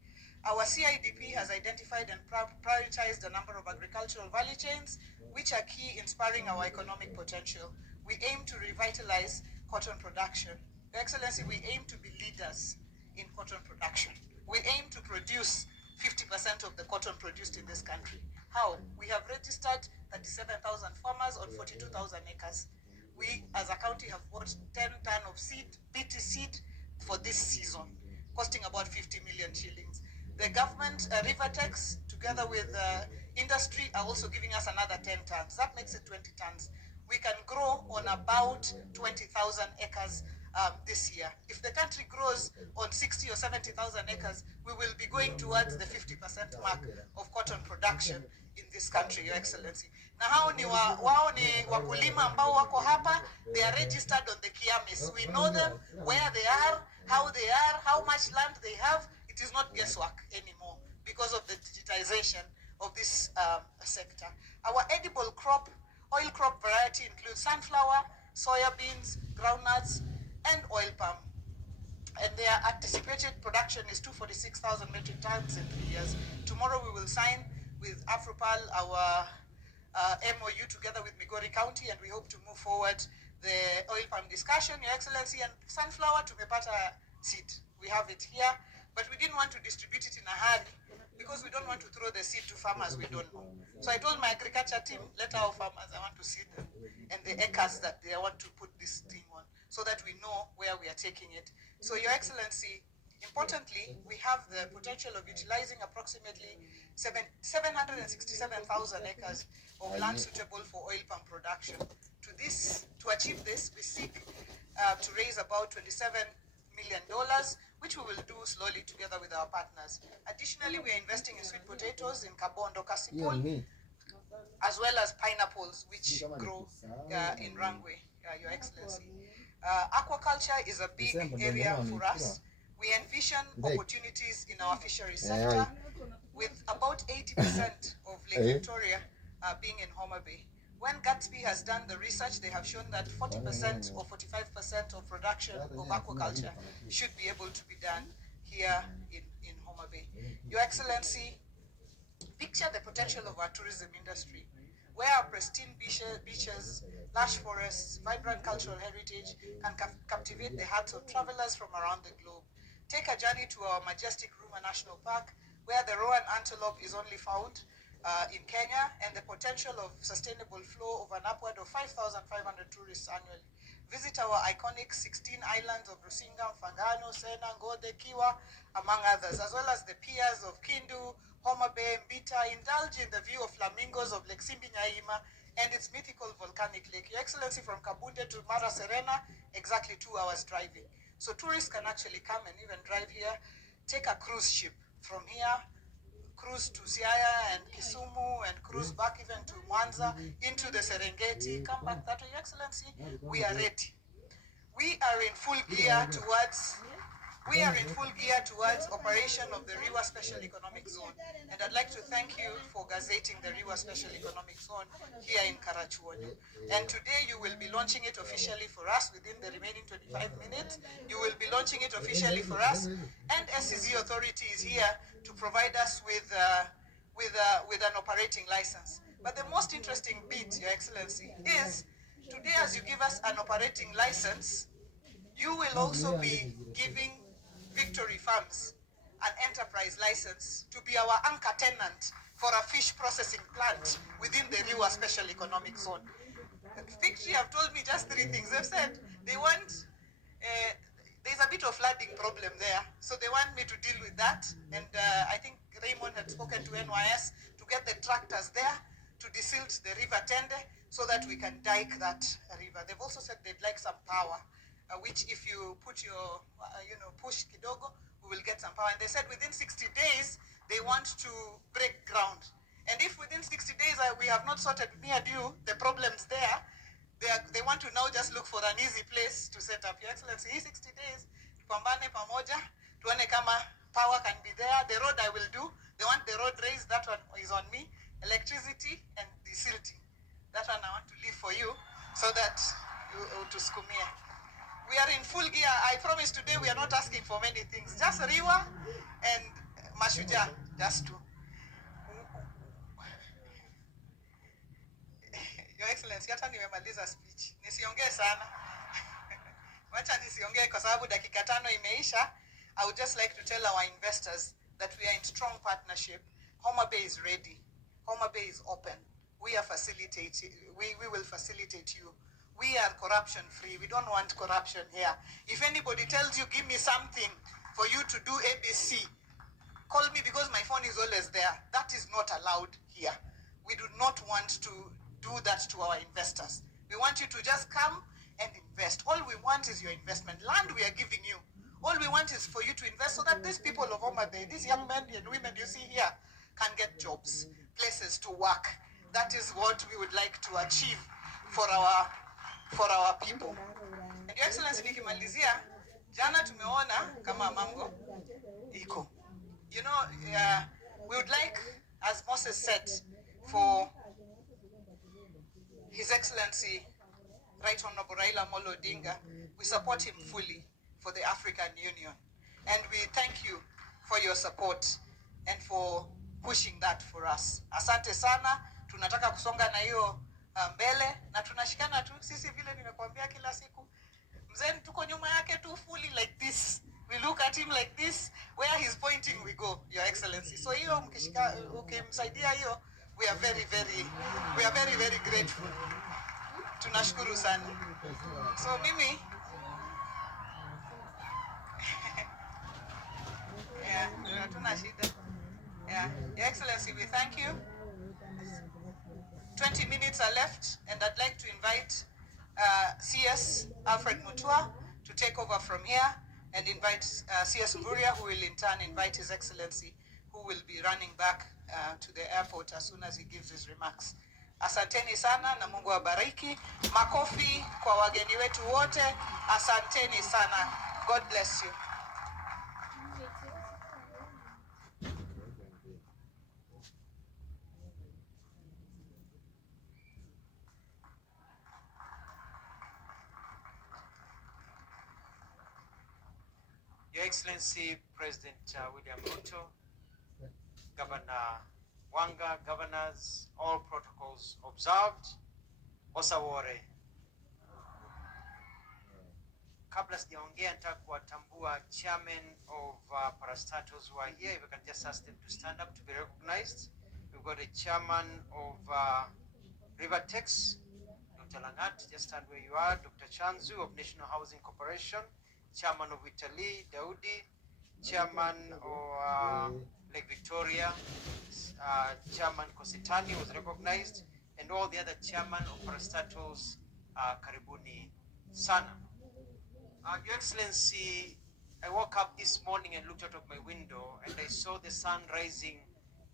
Our CIDP has identified and prioritized a number of agricultural value chains, which are key in spurring our economic potential. We aim to revitalize cotton production. Your Excellency, we aim to be leaders in cotton production. We aim to produce 50% of the cotton produced in this country. How? We have registered 37,000 farmers on 42,000 acres. We, as a county, have bought 10 tons of seed, BT seed, for this season, costing about 50 million shillings. The government, Rivertex, together with industry, are also giving us another 10 tons. That makes it 20 tons. We can grow on about 20,000 acres this year. If the country grows on 60 or 70,000 acres, we will be going towards the 50% mark of cotton production in this country, Your Excellency. Na hao ni wakulima ambao wako hapa. They are registered on the Kiamis. We know them, where they are, how much land they have. It is not guesswork anymore because of the digitization of this sector. Our edible crop, oil crop variety includes sunflower, soya beans, groundnuts, and oil palm. And their anticipated production is 246,000 metric tons in 3 years. Tomorrow we will sign with Afropal our MOU together with Migori County, and we hope to move forward the oil palm discussion, Your Excellency, and sunflower tumepata seed. We have it here, but we didn't want to distribute it in a hurry because we don't want to throw the seed to farmers we don't know. So I told my agriculture team, let our farmers, I want to see them and the acres that they want to put this thing on so that we know where we are taking it. So Your Excellency, importantly, we have the potential of utilizing approximately 767,000 acres of land suitable for oil palm production. To achieve this, we seek to raise about $27 million, which we will do slowly together with our partners. Additionally, we are investing in sweet potatoes in Kabondo, Kasipul, as well as pineapples, which grow in Rangwe, Your Excellency. Aquaculture is a big area for us. We envision opportunities in our fisheries sector, with about 80% of Lake Victoria being in HomaBay. When Gatsby has done the research, they have shown that 40% or 45% of production of aquaculture should be able to be done here in HomaBay. Your Excellency, picture the potential of our tourism industry, where our pristine beaches, lush forests, vibrant cultural heritage can captivate the hearts of travelers from around the globe. Take a journey to our majestic Ruma National Park, where the Rowan antelope is only found in Kenya, and the potential of sustainable flow of an upward of 5,500 tourists annually. Visit our iconic 16 islands of Rusinga, Mfangano, Sena, Ngode, Kiwa, among others, as well as the piers of Kindu, HomaBay, Mbita. Indulge in the view of flamingos of Lake Simbinyaima and its mythical volcanic lake. Your Excellency, from Kabunde to Mara Serena, exactly 2 hours driving. So tourists can actually come and even drive here, take a cruise ship from here, cruise to Siaya and Kisumu, and cruise back even to Mwanza, into the Serengeti, come back that way. Your Excellency, we are ready. We are in full gear towards operation of the Riwa Special Economic Zone. And I'd like to thank you for gazetting the Riwa Special Economic Zone here in Karachuonyo. And today you will be launching it officially for us within the remaining 25 minutes. You will be launching it officially for us. And SCZ Authority is here to provide us with an operating license. But the most interesting bit, Your Excellency, is today as you give us an operating license, you will also be giving Victory Farms an enterprise license to be our anchor tenant for a fish processing plant within the Riwa Special Economic Zone. Victory have told me just 3 things. They've said they want, there's a bit of flooding problem there, so they want me to deal with that. And I think Raymond had spoken to NYS to get the tractors there to desilt the river Tende so that we can dike that river. They've also said they'd like some power, which if you put your, push kidogo, we will get some power. And they said within 60 days, they want to break ground. And if within 60 days we have not sorted near due the problems there, they want to now just look for an easy place to set up. Your Excellency, 60 days, tupambane pamoja, tuone kama power can be there. The road I will do. They want the road raised, that one is on me. Electricity and desilting. That one I want to leave for you so that to skumia. We are in full gear. I promise today we are not asking for many things. Just Riwa and Mashuja, just two. Your Excellency, hata nimemaliza speech. Nisiongee sana. Wacha nisiongee kwa sababu dakika 5 imeisha. I would just like to tell our investors that we are in strong partnership. HomaBay is ready. HomaBay is open. We are facilitating. We will facilitate you. We are corruption free. We don't want corruption here. If anybody tells you, give me something for you to do ABC, call me because my phone is always there. That is not allowed here. We do not want to do that to our investors. We want you to just come and invest. All we want is your investment. Land we are giving you. All we want is for you to invest so that these people of HomaBay, these young men and women you see here, can get jobs, places to work. That is what we would like to achieve for our people. And Your Excellency, nikimalizia, jana tumeona kama mambo iko. We would like, as Moses said, for His Excellency Right Honorable Raila Odinga, we support him fully for the African Union. And we thank you for your support and for pushing that for us. Asante sana, tunataka kusonga na hiyo mbele na tunashikana tu sisi vile nimekuambia kila siku. Mzee tuko nyuma yake tu fully like this. We look at him like this, where he's pointing we go, Your Excellency. So hiyo mkishika ukimsaidia hiyo, we are very very grateful. Tunashukuru sana. So mimi yeah, tuna shida. Yeah, Your Excellency, we thank you. 20 minutes are left, and I'd like to invite CS Alfred Mutua to take over from here, and invite CS Mburia, who will in turn invite His Excellency, who will be running back to the airport as soon as he gives his remarks. Asanteni sana na Mungu awabariki. Makofi kwa wageni wetu wote. Asanteni sana. God bless you. Your Excellency, President William Ruto, Governor Wanga, governors, all protocols observed. Osawore. Kabla sijaongea nataka kuwatambua chairman of parastatals who are here. If you can just ask them to stand up to be recognized. We've got a chairman of Rivertex, Dr. Langat, just stand where you are. Dr. Chanzu of National Housing Corporation, chairman of Italy, Daudi, chairman of Lake Victoria, chairman Kositani was recognized, and all the other chairman of parastatals, karibuni sana. Your Excellency, I woke up this morning and looked out of my window and I saw the sun rising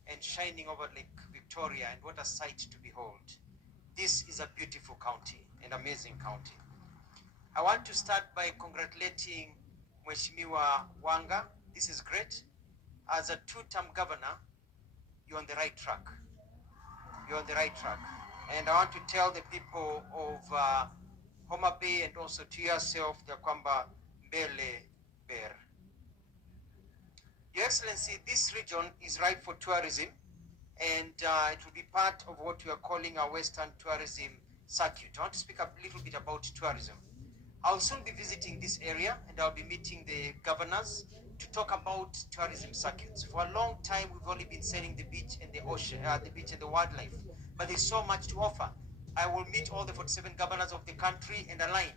and shining over Lake Victoria, and what a sight to behold. This is a beautiful county, an amazing county. I want to start by congratulating Mheshimiwa Wanga. This is great. As a two-term governor, you're on the right track. You're on the right track. And I want to tell the people of HomaBay and also to yourself, kwamba mbele ber. Your Excellency, this region is ripe for tourism, and it will be part of what we are calling our Western tourism circuit. I want to speak a little bit about tourism. I'll soon be visiting this area, and I'll be meeting the governors to talk about tourism circuits. For a long time, we've only been selling the beach and the ocean, the beach and the wildlife, but there's so much to offer. I will meet all the 47 governors of the country and align.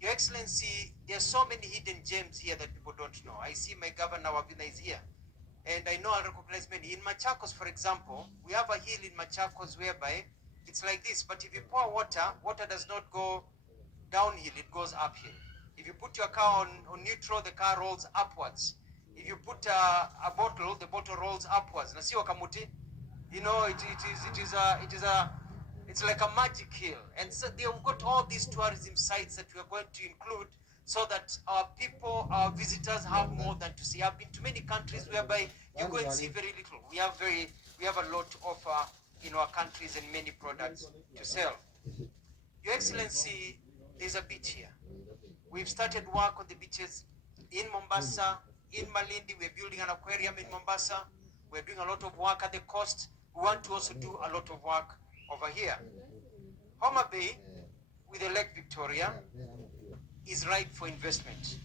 Your Excellency, there are so many hidden gems here that people don't know. I see my governor Wavina is here, and I know I recognize many. In Machakos, for example, we have a hill in Machakos whereby it's like this, but if you pour water, water does not go downhill, it goes uphill. If you put your car on neutral, the car rolls upwards. If you put a bottle, the bottle rolls upwards. Na sio kamuti, you know, it's like a magic hill. And so they've got all these tourism sites that we are going to include so that our people, our visitors have more than to see. I've been to many countries whereby you go and see very little. We have a lot to offer in our countries and many products to sell. Your Excellency, there's a beach here. We've started work on the beaches in Mombasa, in Malindi. We're building an aquarium in Mombasa. We're doing a lot of work at the coast. We want to also do a lot of work over here. HomaBay, with the Lake Victoria, is ripe for investment.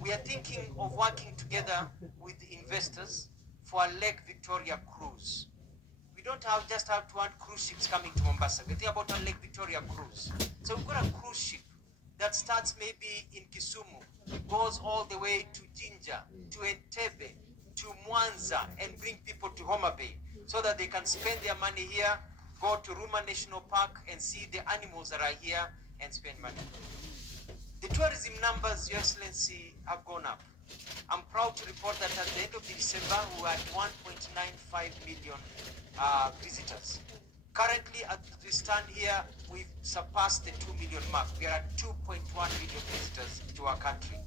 We are thinking of working together with investors for a Lake Victoria cruise. We don't just have 2 cruise ships coming to Mombasa. We think about a Lake Victoria cruise. So we've got a cruise ship that starts maybe in Kisumu, goes all the way to Jinja, to Entebbe, to Mwanza, and bring people to HomaBay so that they can spend their money here, go to Ruma National Park and see the animals that are here and spend money. The tourism numbers, Your Excellency, have gone up. I'm proud to report that at the end of December, we were at 1.95 million visitors. Currently, as we stand here, we've surpassed the 2 million mark. We are at 2.1 million visitors to our country.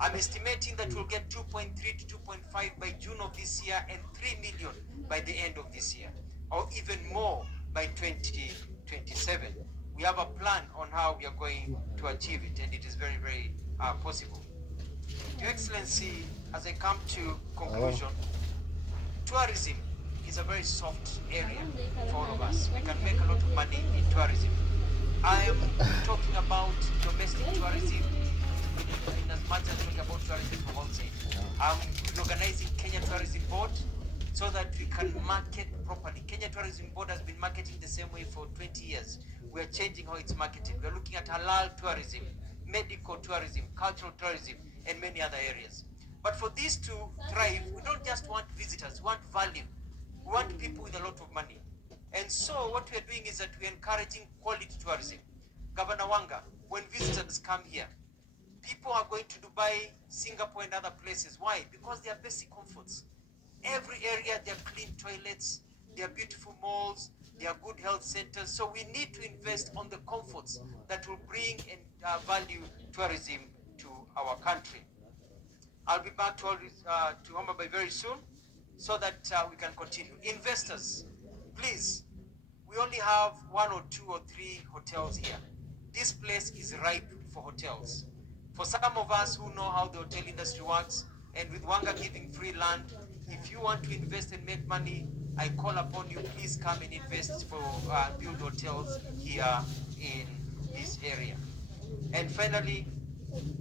I'm estimating that we'll get 2.3 to 2.5 by June of this year and 3 million by the end of this year, or even more by 2027. We have a plan on how we are going to achieve it, and it is very, very possible. Your Excellency, as I come to conclusion, tourism is a very soft area for all of us. We can make a lot of money in tourism. I am talking about domestic tourism in as much as talking about tourism for wholesale. I'm organizing Kenya Tourism Board so that we can market properly. Kenya Tourism Board has been marketing the same way for 20 years. We are changing how it's marketed. We are looking at halal tourism, medical tourism, cultural tourism, and many other areas. But for these to thrive, we don't just want visitors, we want value. We want people with a lot of money. And so what we are doing is that we're encouraging quality tourism. Governor Wanga, when visitors come here, people are going to Dubai, Singapore, and other places. Why? Because they are basic comforts. Every area, there are clean toilets, there are beautiful malls, there are good health centers. So we need to invest on the comforts that will bring and value tourism to our country. I'll be back to HomaBay very soon so that we can continue. Investors, please, we only have 1 or 2 or 3 hotels here. This place is ripe for hotels. For some of us who know how the hotel industry works, and with Wanga giving free land, if you want to invest and make money, I call upon you, please come and invest for build hotels here in this area. And finally,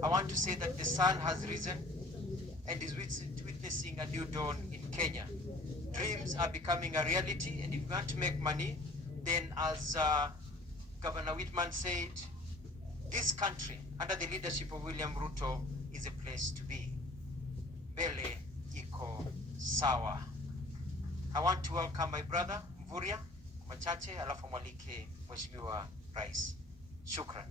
I want to say that the sun has risen and is witnessing a new dawn in Kenya. Dreams are becoming a reality, and if you want to make money, then as Governor Whitman said, this country, under the leadership of William Ruto, is a place to be. Mbele iko sawa. I want to welcome my brother Mvuria machache, alafu mwalike Mheshimiwa Rais. Shukran.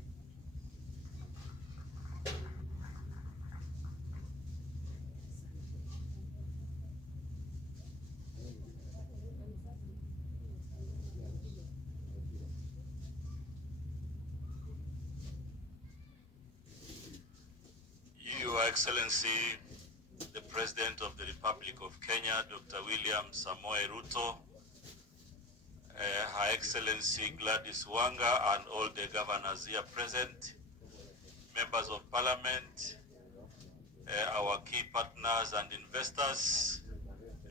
Your Excellency, the President of the Republic of Kenya, Dr. William Samoei Ruto, Her Excellency Gladys Wanga, and all the governors here present, members of Parliament, our key partners and investors,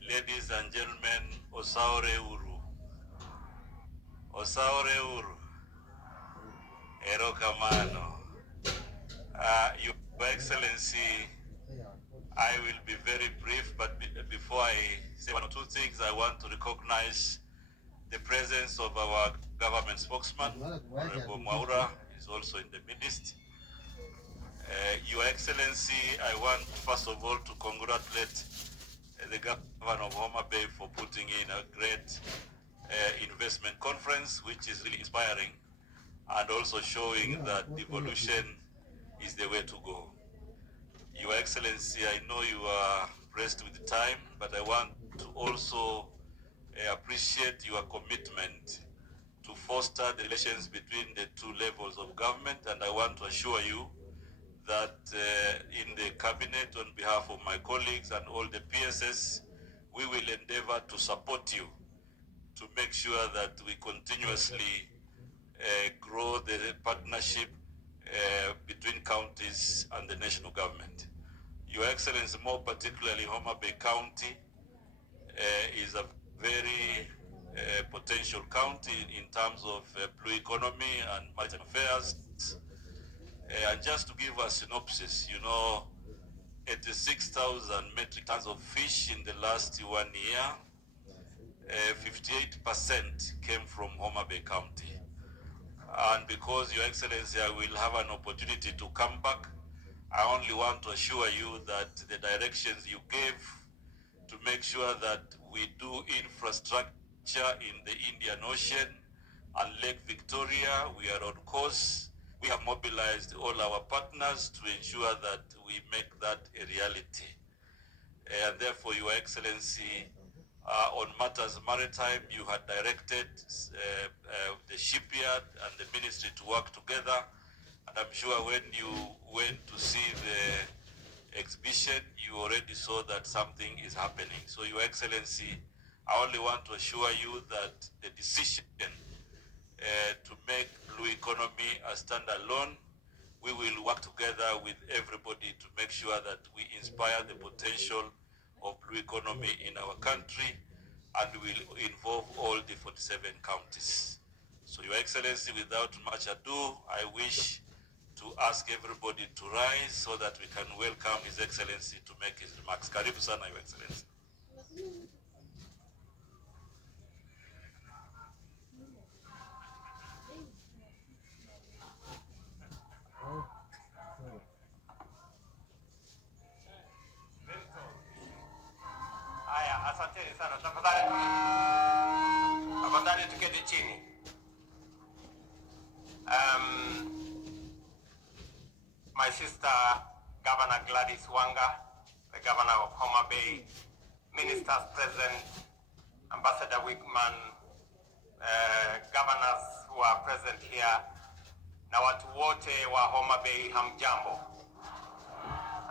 ladies and gentlemen, Osaore Uru. Osaore Uru. Erokamano. Your Excellency, I will be very brief, but before I say 1 or 2 things, I want to recognize the presence of our government spokesman, Honorable Mwaura, is also in the midst. Your Excellency, I want first of all to congratulate the Governor of HomaBay for putting in a great investment conference, which is really inspiring and also showing that devolution is the way to go. Your Excellency, I know you are pressed with time, but I want to also appreciate your commitment to foster the relations between the 2 levels of government, and I want to assure you that in the cabinet, on behalf of my colleagues and all the PSS, we will endeavor to support you to make sure that we continuously grow the partnership between counties and the national government. Your Excellency, more particularly HomaBay County is a very potential county in terms of blue economy and maritime affairs. And just to give a synopsis, you know, 86,000 metric tons of fish in the last 1 year, 58% came from HomaBay County. And because, Your Excellency, I will have an opportunity to come back, I only want to assure you that the directions you gave to make sure that we do infrastructure in the Indian Ocean and Lake Victoria, we are on course. We have mobilized all our partners to ensure that we make that a reality. And therefore, Your Excellency, on matters maritime, you had directed the shipyard and the ministry to work together. And I'm sure when you went to see the exhibition, you already saw that something is happening. So, Your Excellency, I only want to assure you that the decision to make blue economy a standalone, we will work together with everybody to make sure that we inspire the potential of blue economy in our country, and will involve all the 47 counties. So So, Your Excellency, without much ado, I wish to ask everybody to rise so that we can welcome His Excellency to make his remarks. Karibu sana, Your Excellency. Haya, asanteni sana. Tafadhali tuketi chini. My sister, Governor Gladys Wanga, the Governor of HomaBay, Ministers present, Ambassador Wickman, governors who are present here, na watu wote wa HomaBay, hamjambo.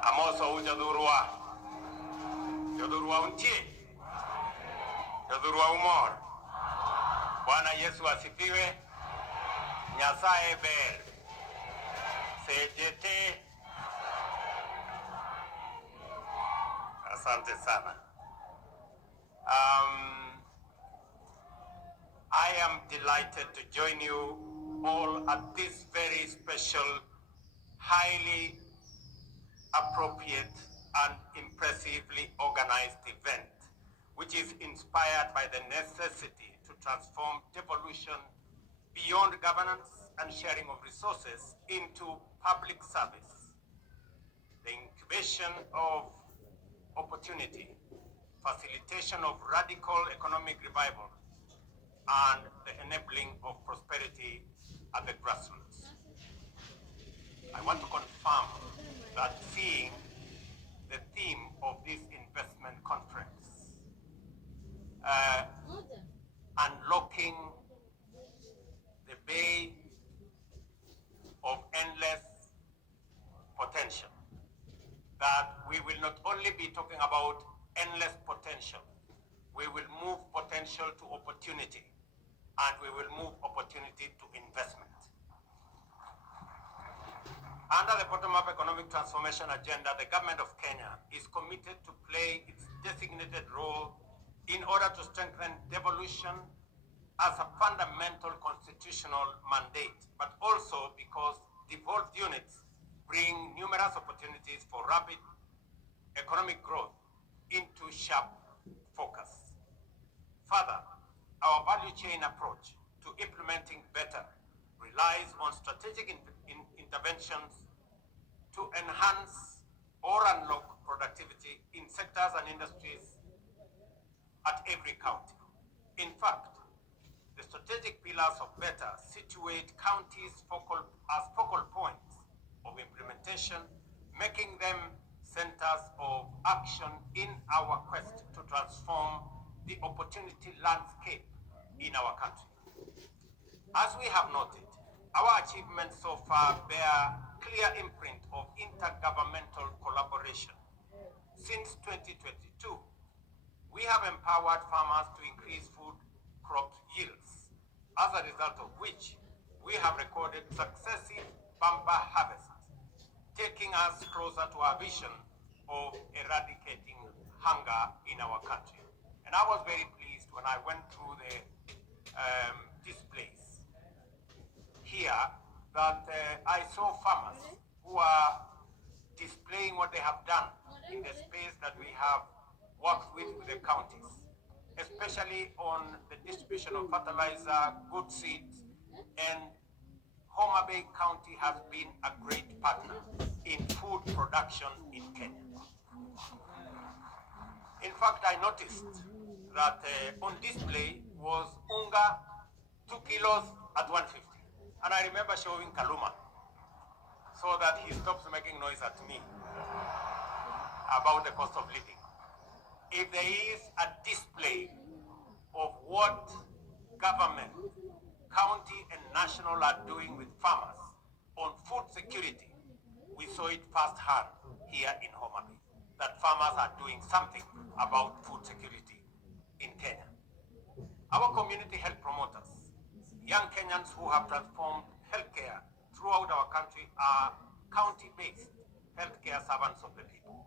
Amoso ujadurua. Jadurua unchi. Jadurua umor. Bwana Yesu asifiwe. Nyasaye ber. Sejete. Asante sana. I am delighted to join you all at this very special, highly appropriate and impressively organized event, which is inspired by the necessity to transform devolution beyond governance and sharing of resources into public service. The incubation of opportunity, facilitation of radical economic revival, and the enabling of prosperity at the grassroots. I want to confirm that seeing the theme of this investment conference, unlocking the bay of endless potential, that we will not only be talking about endless potential, we will move potential to opportunity, and we will move opportunity to investment. Under the bottom-up economic transformation agenda, the government of Kenya is committed to play its designated role in order to strengthen devolution as a fundamental constitutional mandate, but also because devolved units bring numerous opportunities for rapid economic growth into sharp focus. Further, our value chain approach to implementing better relies on strategic interventions to enhance or unlock productivity in sectors and industries at every county. In fact, the strategic pillars of better situate counties as focal points of implementation, making them centers of action in our quest to transform the opportunity landscape in our country. As we have noted, our achievements so far bear clear imprint of intergovernmental collaboration. Since 2022, we have empowered farmers to increase food crop yields, as a result of which we have recorded successive bumper harvests, taking us closer to our vision of eradicating hunger in our country. And I was very pleased when I went through the displays here that I saw farmers who are displaying what they have done in the space that we have worked with the counties, especially on the distribution of fertilizer, good seeds, and HomaBay County has been a great partner in food production in Kenya. In fact, I noticed that on display was unga 2 kilos at 150. And I remember showing Kaluma so that he stops making noise at me about the cost of living. If there is a display of what government, county and national are doing with farmers on food security, we saw it firsthand here in HomaBay, that farmers are doing something about food security in Kenya. Our community health promoters, young Kenyans who have transformed healthcare throughout our country, are county-based healthcare servants of the people.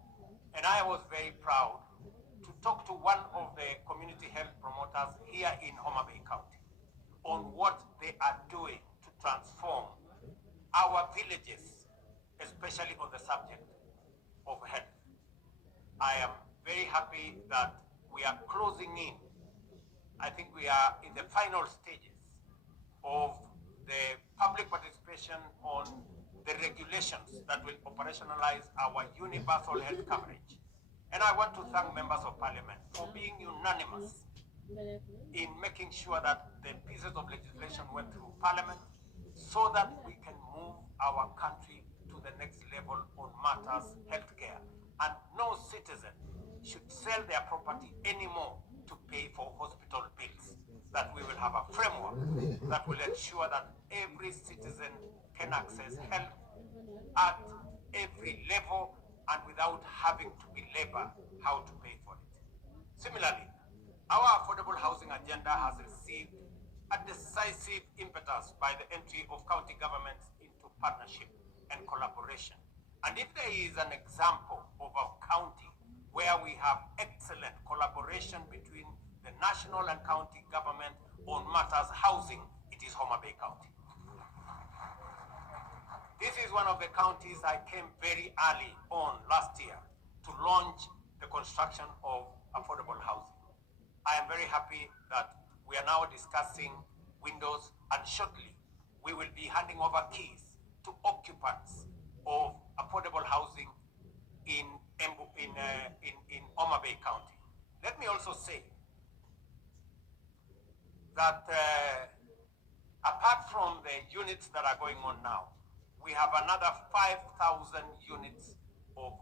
And I was very proud to talk to one of the community health promoters here in HomaBay County on what they are doing to transform our villages, especially on the subject of health. I am very happy that we are closing in. I think we are in the final stages of the public participation on the regulations that will operationalize our universal health coverage. And I want to thank members of parliament for being unanimous in making sure that the pieces of legislation went through parliament so that we can move our country to the next level on matters healthcare. And no citizen should sell their property anymore to pay for hospital bills. That we will have a framework that will ensure that every citizen can access health at every level and without having to belabor how to pay for it. Similarly, our affordable housing agenda has received a decisive impetus by the entry of county governments into partnership and collaboration. And if there is an example of a county where we have excellent collaboration between the national and county government on matters housing, it is HomaBay County. This is one of the counties I came very early on last year to launch the construction of affordable housing. I am very happy that we are now discussing windows, and shortly we will be handing over keys to occupants of affordable housing in HomaBay County. Let me also say that apart from the units that are going on now, we have another 5,000 units of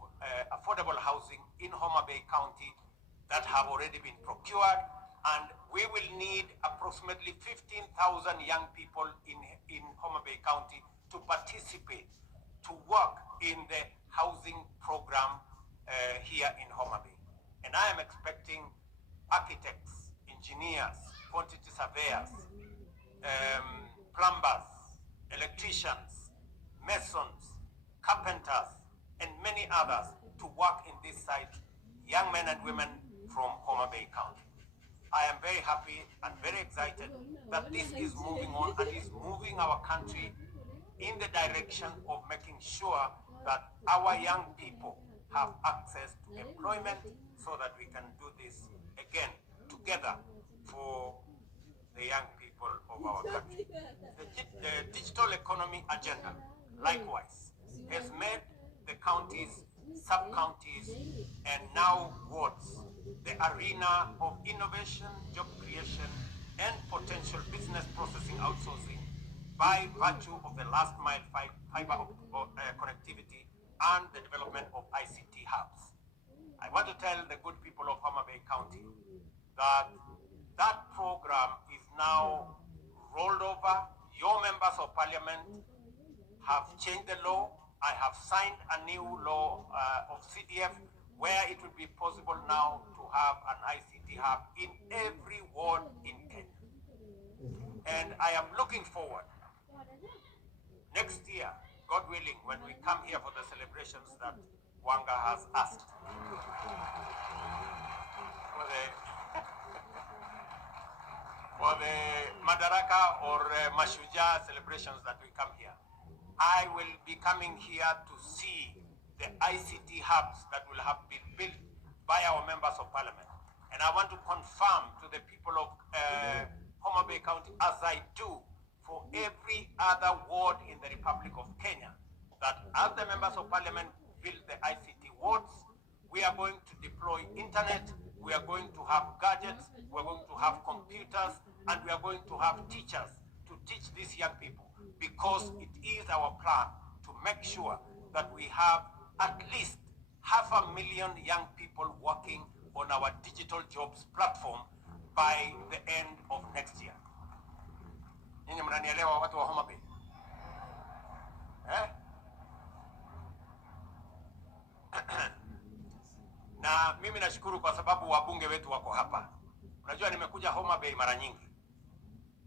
affordable housing in HomaBay County that have already been procured, and we will need approximately 15,000 young people in HomaBay County to participate, to work in the housing program here in HomaBay. And I am expecting architects, engineers, quantity surveyors, plumbers, electricians, masons, carpenters, and many others to work in this site, young men and women from HomaBay County. I am very happy and very excited that this is moving on and is moving our country in the direction of making sure that our young people have access to employment so that we can do this again together for the young people of our country. The digital economy agenda, likewise, has made the counties, sub-counties, and now wards the arena of innovation, job creation, and potential business processing outsourcing by virtue of the last mile fiber connectivity and the development of ICT hubs. I want to tell the good people of HomaBay County that that program is now rolled over. Your members of parliament have changed the law. I have signed a new law of CDF where it will be possible now to have an ICT hub in every ward in Kenya. And I am looking forward next year, God willing, when we come here for the celebrations that Wanga has asked for the Madaraka or Mashujaa celebrations that we come here. I will be coming here to see the ICT hubs that will have been built by our members of parliament. And I want to confirm to the people of HomaBay County, as I do for every other ward in the Republic of Kenya, that as the members of parliament build the ICT wards, we are going to deploy internet, we are going to have gadgets, we are going to have computers, and we are going to have teachers to teach these young people, because it is our plan to make sure that we have at least 500,000 young people working on our digital jobs platform by the end of next year. Ninyi mnanielewa watu wa HomaBay? Na mimi nashukuru kwa sababu wabunge wetu wako hapa. Unajua nimekuja HomaBay mara nyingi,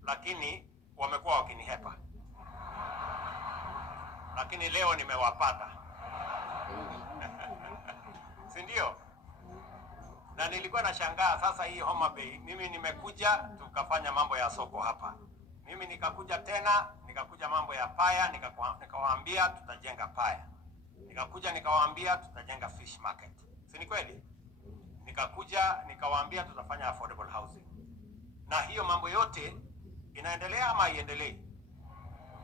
lakini wamekuwa wakinihepa. Lakini leo nimewapata. Si ndio? Na nilikuwa nashangaa sasa hii HomaBay, mimi nimekuja tukafanya mambo ya soko hapa. Mimi nikakuja tena, nikakuja mambo ya paya, nikawaambia tutajenga paya. Nikakuja nikawaambia tutajenga fish market. Si ni kweli? Nikakuja nikawaambia tutafanya affordable housing. Na hiyo mambo yote inaendelea ama haiendelei?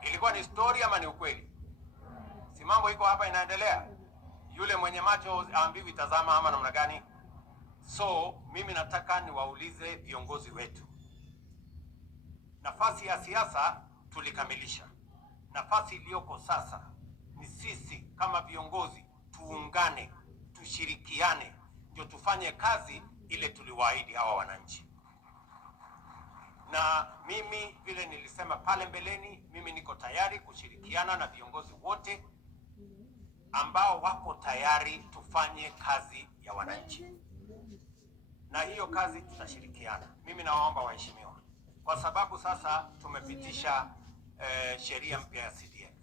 Ilikuwa ni story ama ni ukweli? Si mambo iko hapa inaendelea? Yule mwenye macho aambiwi tazama ama namna gani? So mimi nataka niwaulize viongozi wetu. Nafasi ya siasa tulikamilisha. Nafasi iliyoko sasa ni sisi kama viongozi tuungane, tushirikiane, ndio tufanye kazi ile tuliwaahidi hawa wananchi. Na mimi vile nilisema pale mbeleni, mimi niko tayari kushirikiana na viongozi wote ambao wako tayari tufanye kazi ya wananchi. Na hiyo kazi tutashirikiana. Mimi nawaomba waheshimiwa, kwa sababu sasa tumepitisha sheria mpya ya CDF.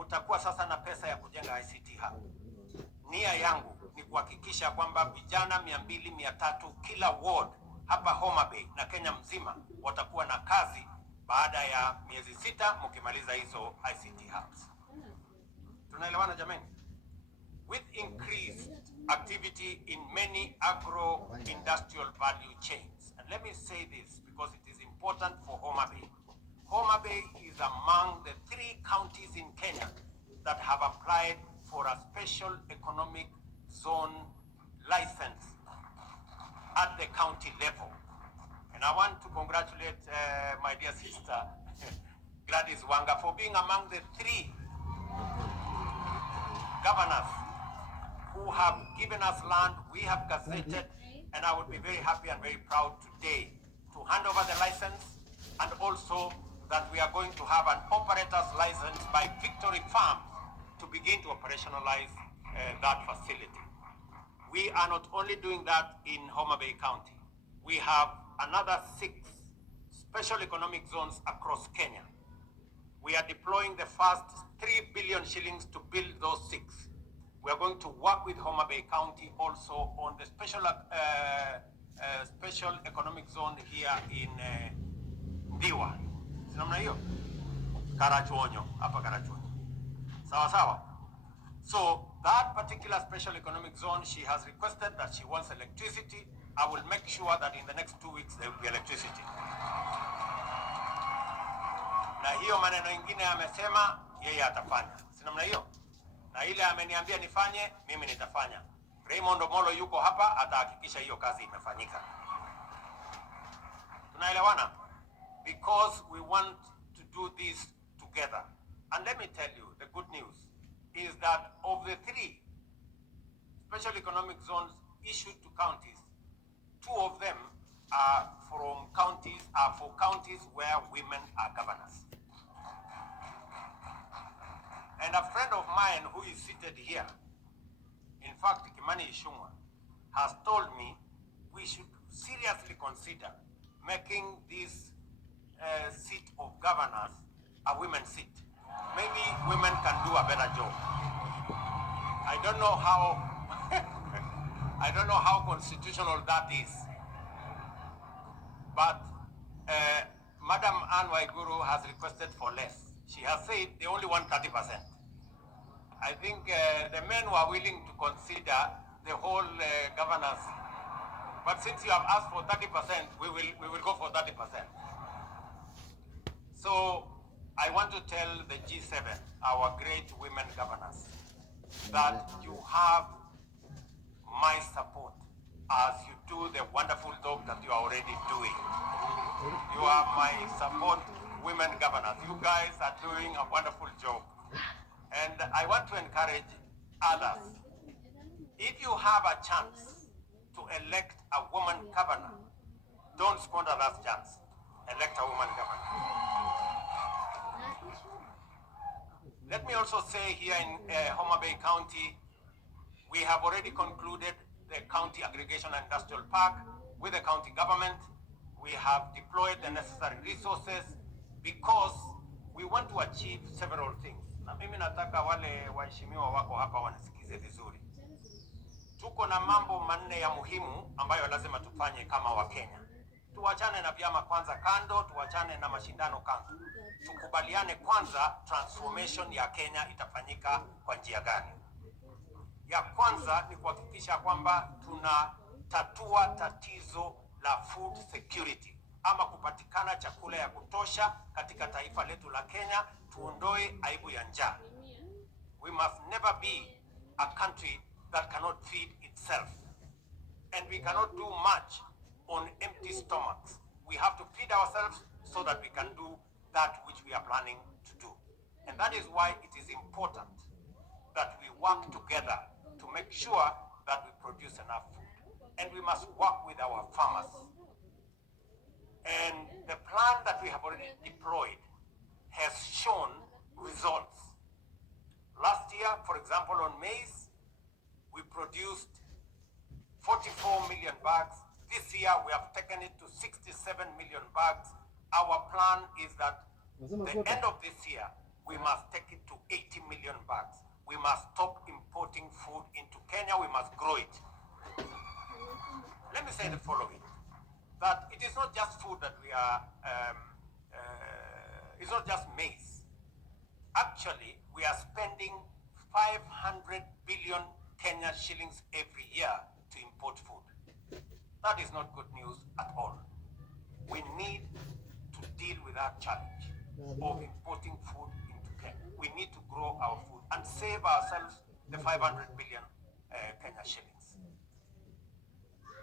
Mtakuwa sasa na pesa ya kujenga ICT hub. Nia yangu ni kuhakikisha kwamba vijana 200, 300 kila ward hapa HomaBay na Kenya mzima watakuwa na kazi baada ya miezi 6 mkimaliza hizo ICT hubs. Tunaelewana jamani? With increased activity in many agro-industrial value chains. And let me say this because it is important for HomaBay. HomaBay is among the 3 counties in Kenya that have applied for a special economic zone license at the county level. And I want to congratulate my dear sister, Gladys Wanga, for being among the 3 governors who have given us land. We have gazetted, and I would be very happy and very proud today to hand over the license, and also that we are going to have an operator's license by Victory Farms to begin to operationalize that facility. We are not only doing that in HomaBay County. We have another 6 special economic zones across Kenya. We are deploying the first 3 billion shillings to build those 6. We are going to work with HomaBay County also on the special economic zone here in Ndiwa. Sinamna hiyo? Karachuonyo, hapa Karachuonyo. Sawa sawa. So that particular special economic zone, she has requested that she wants electricity. I will make sure that in the next 2 weeks there will be electricity. Na hiyo maneno ingine amesema yeye atafanya. Sinamna hiyo? Na ile ameniambia nifanye, mimi nitafanya. Raymond Omolo yuko hapa, atahakikisha hiyo kazi imefanyika. Tunaelewana? Because we want to do this together. And let me tell you, the good news is that of the 3 special economic zones issued to counties, 2 of them are for counties where women are governors. And a friend of mine who is seated here, in fact, Kimani Ichung'wah, has told me we should seriously consider making this seat of governors a women's seat. Maybe women can do a better job. I don't know how I don't know how constitutional that is. But Madam Anne Waiguru has requested for less. She has said they only want 30%. I think the men were willing to consider the whole governance. But since you have asked for 30%, we will go for 30%. So I want to tell the G7, our great women governors, that you have my support as you do the wonderful job that you are already doing. You are my support, women governors. You guys are doing a wonderful job. And I want to encourage others. If you have a chance to elect a woman governor, don't squander that chance. Elect a woman governor. Let me also say here in HomaBay County, we have already concluded the county aggregation and industrial park with the county government. We have deployed the necessary resources because we want to achieve several things. Na mimi nataka wale waheshimiwa wako hapa wanisikize vizuri. Tuko na mambo manne ya muhimu ambayo lazima tufanye kama Wakenya. tuachane na vyama kwanza kando, tuachane na mashindano kando. Tukubaliane kwanza transformation ya Kenya itafanyika kwa njia gani? Ya kwanza ni kuhakikisha kwamba tunatatua tatizo la food security, ama kupatikana chakula ya kutosha katika taifa letu la Kenya, tuondoe aibu ya njaa. We must never be a country that cannot feed itself. And we cannot do much on empty stomachs. We have to feed ourselves so that we can do that which we are planning to do. And that is why it is important that we work together to make sure that we produce enough food. And we must work with our farmers. And the plan that we have already deployed has shown results. Last year, for example, on maize, we produced 44 million bags. This year, we have taken it to 67 million bags. Our plan is that the end of this year, we must take it to 80 million bags. We must stop importing food into Kenya. We must grow it. Let me say the following, that it is not just food that we are, it's not just maize. Actually, we are spending 500 billion Kenya shillings every year to import food. That is not good news at all. We need to deal with that challenge of importing food into Kenya. We need to grow our food and save ourselves the 500 billion Kenya shillings.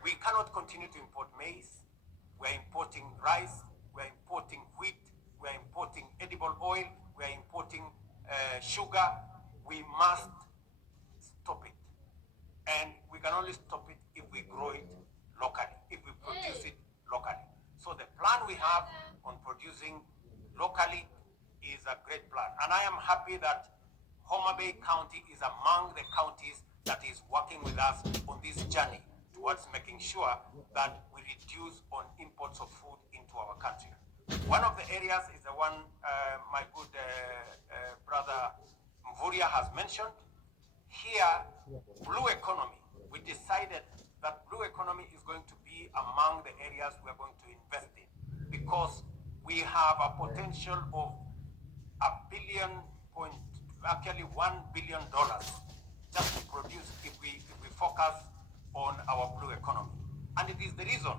We cannot continue to import maize. We are importing rice. We are importing wheat. We are importing edible oil. We are importing sugar. We must stop it. And we can only stop it if we grow it locally, if we produce it locally. So the plan we have on producing locally is a great plan. And I am happy that HomaBay County is among the counties that is working with us on this journey towards making sure that we reduce on imports of food into our country. One of the areas is the one my good brother Mvuria has mentioned. Here, blue economy, we decided that blue economy is going to be among the areas we are going to invest in, because we have a potential of $1 billion just to produce if we focus on our blue economy. And it is the reason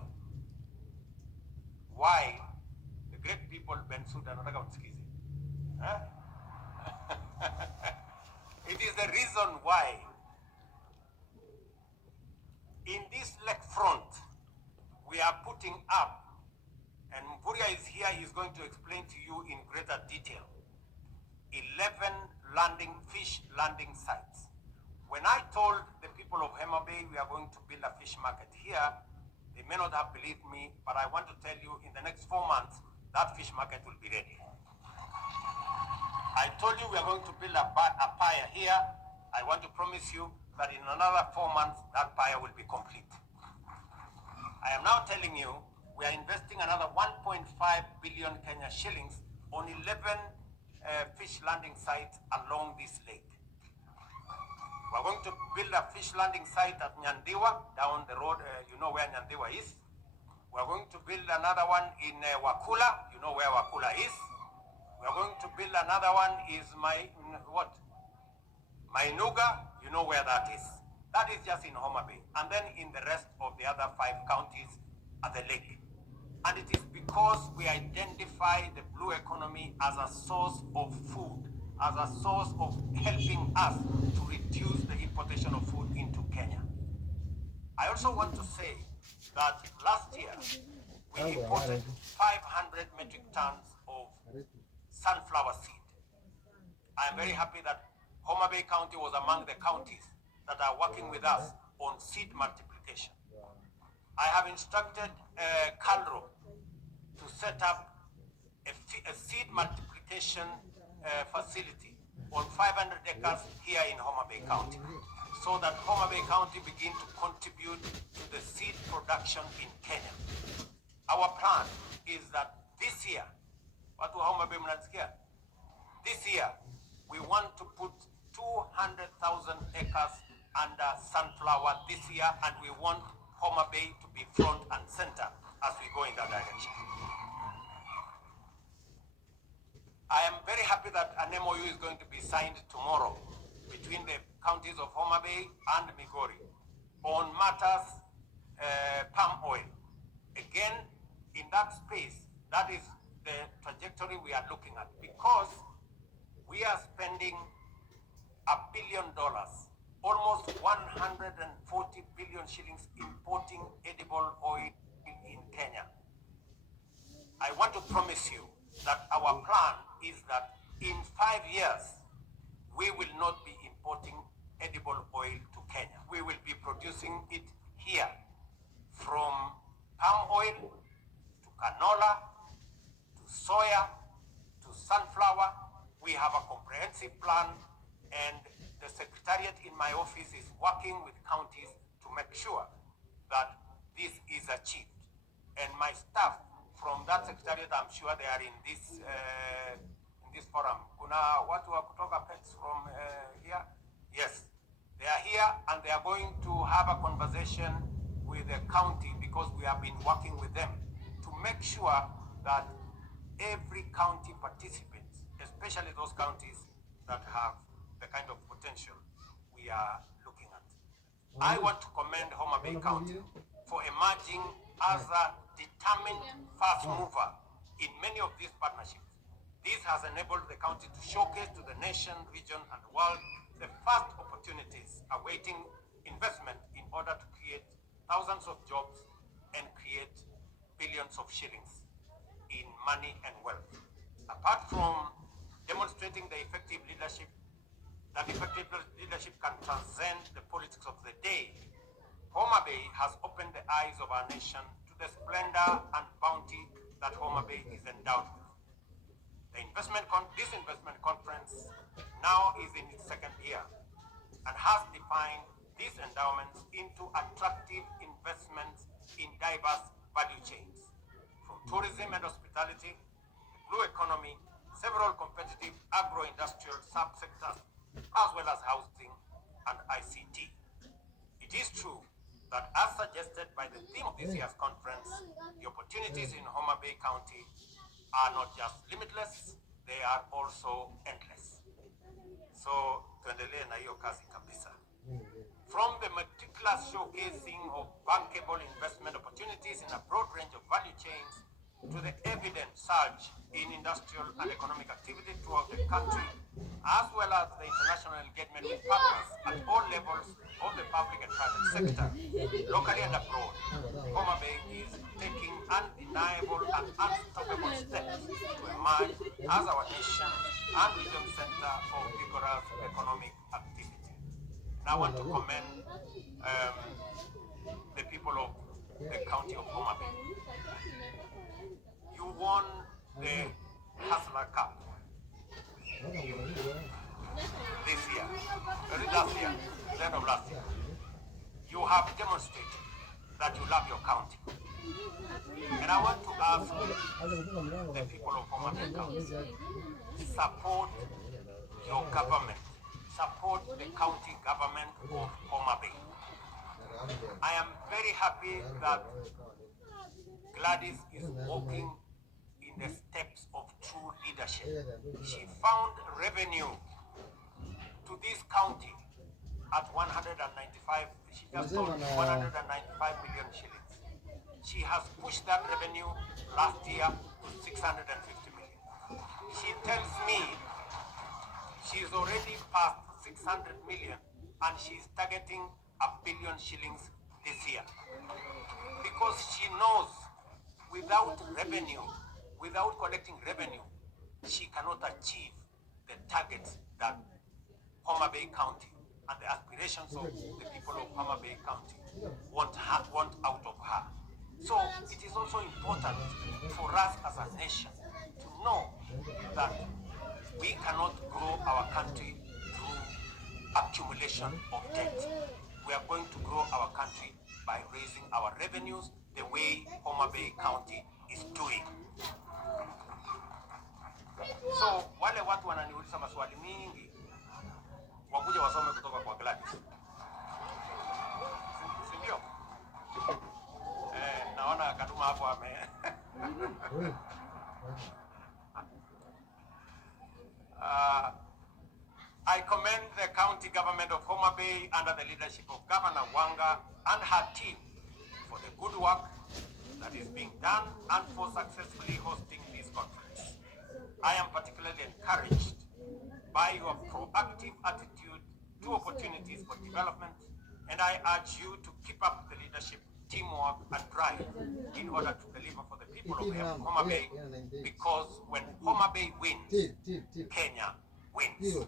why the great people Bensouda nataka msikize. It is the reason why in this lake front we are putting up, and Mpuria is here, he is going to explain to you in greater detail, 11 fish landing sites. When I told the people of HomaBay we are going to build a fish market here, they may not have believed me, but I want to tell you in the next 4 months that fish market will be ready. I told you we are going to build a pier here. I want to promise you that in another 4 months, that pier will be complete. I am now telling you, we are investing another 1.5 billion Kenya shillings on 11 fish landing sites along this lake. We're going to build a fish landing site at Nyandiwa, down the road, you know where Nyandiwa is. We're going to build another one in Wakula, you know where Wakula is. We're going to build another one is Mainuga, you know where that is. That is just in HomaBay. And then in the rest of the other 5 counties at the lake. And it is because we identify the blue economy as a source of food, as a source of helping us to reduce the importation of food into Kenya. I also want to say that last year we imported 500 metric tons of sunflower seed. I am very happy that HomaBay County was among the counties that are working with us on seed multiplication. I have instructed Calro to set up a seed multiplication facility on 500 acres here in HomaBay County, so that HomaBay County begin to contribute to the seed production in Kenya. Our plan is that this year, this year, we want to put 200,000 acres under sunflower this year, and we want HomaBay to be front and center as we go in that direction. I am very happy that an MOU is going to be signed tomorrow between the counties of HomaBay and Migori on matters palm oil. Again, in that space, that is the trajectory we are looking at, because we are spending $1 billion, almost 140 billion shillings importing edible oil in Kenya. I want to promise you that our plan is that in 5 years, we will not be importing edible oil to Kenya. We will be producing it here, from palm oil to canola, to soya, to sunflower. We have a comprehensive plan, and the secretariat in my office is working with counties to make sure that this is achieved. And my staff from that secretariat, I'm sure they are in this forum. Kuna watu wa kutoka pets from here? Yes, they are here, and they are going to have a conversation with the county, because we have been working with them to make sure that every county participates, especially those counties that have the kind of potential we are looking at. I want to commend HomaBay County for emerging as a determined fast mover in many of these partnerships. This has enabled the county to showcase to the nation, region, and the world the first opportunities awaiting investment in order to create thousands of jobs and create billions of shillings in money and wealth. Apart from demonstrating the effective leadership, that effective leadership can transcend the politics of the day, HomaBay has opened the eyes of our nation to the splendor and bounty that HomaBay is endowed with. This investment conference now is in its second year and has defined these endowments into attractive investments in diverse value chains, from tourism and hospitality, the blue economy, several competitive agro-industrial subsectors, as well as housing and ICT. It is true that, as suggested by the theme of this year's conference, the opportunities in HomaBay County are not just limitless, they are also endless. So, tuendelee na hiyo kazi kabisa. From the meticulous showcasing of bankable investment opportunities in a broad range of value chains, to the evident surge in industrial and economic activity throughout the country, as well as the international engagement with partners at all levels of the public and private sector, locally and abroad, HomaBay is taking undeniable and unstoppable steps to emerge as our nation and region center of vigorous economic activity. And I want to commend the people of the county of HomaBay. You won the Hustler Cup this year, last year, the end of last year. You have demonstrated that you love your county. And I want to ask the people of HomaBay County, support your government, support the county government of HomaBay. I am very happy that Gladys is walking in the steps of true leadership. She found revenue to this county at 195, she just told me 195 million shillings. She has pushed that revenue last year to 650 million. She tells me she's already past 600 million and she's targeting 1 billion shillings this year. Because she knows without revenue, without collecting revenue, she cannot achieve the targets that HomaBay County and the aspirations of the people of HomaBay County want out of her. So it is also important for us as a nation to know that we cannot grow our country through accumulation of debt. We are going to grow our country by raising our revenues the way HomaBay County is doing. So wale watu wananiuliza maswali mingi, wakuja wasome kutoka kwa Gladys. Sindio? Naona Fatuma hapo ame. I commend the county government of HomaBay under the leadership of Governor Wanga and her team for the good work that is being done and for successfully hosting this conference. I am particularly encouraged by your proactive attitude to opportunities for development, and I urge you to keep up the leadership, teamwork, and drive in order to deliver for the people of HomaBay, because when HomaBay wins, Kenya wins.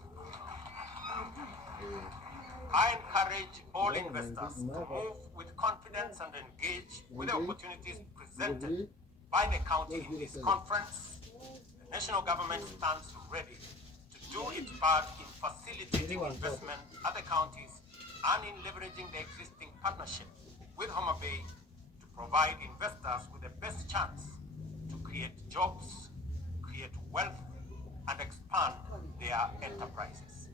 I encourage all investors to move with confidence and engage with the opportunities presented by the county in this conference. The national government stands ready to do its part in facilitating investment at the counties and in leveraging the existing partnership with HomaBay to provide investors with the best chance to create jobs, create wealth, and expand their enterprises.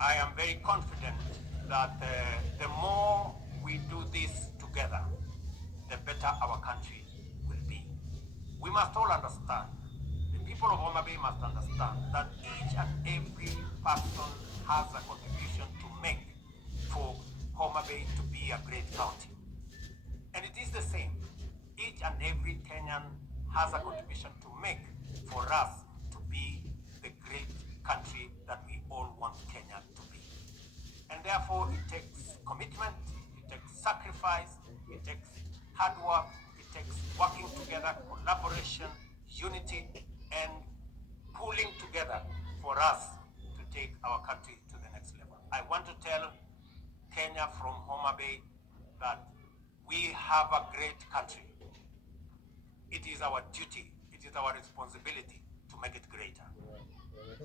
I am very confident that the more we do this together, the better our country will be. We must all understand, the people of HomaBay must understand that each and every person has a contribution to make for HomaBay to be a great county. And it is the same. Each and every Kenyan has a contribution to make for us to be the great country that we all want Kenya to be. And therefore it takes commitment, it takes sacrifice, it takes hard work, it takes working together, collaboration, unity, and pulling together for us to take our country to the next level. I want to tell Kenya from HomaBay that we have a great country. It is our duty, it is our responsibility to make it greater.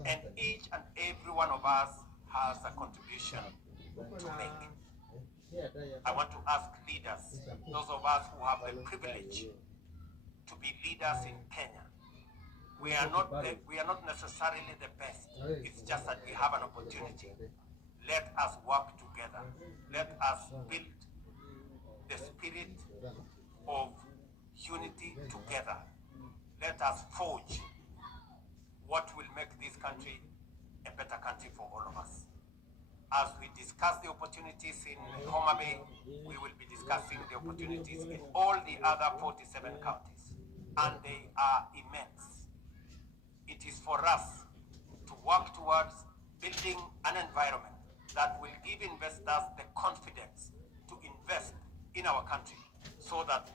And each and every one of us has a contribution to make. I want to ask leaders, those of us who have the privilege to be leaders in Kenya. We are not necessarily the best. It's just that we have an opportunity. Let us work together. Let us build the spirit of unity together. Let us forge what will make this country a better country for all of us. As we discuss the opportunities in HomaBay, we will be discussing the opportunities in all the other 47 counties, and they are immense. It is for us to work towards building an environment that will give investors the confidence to invest in our country, so that,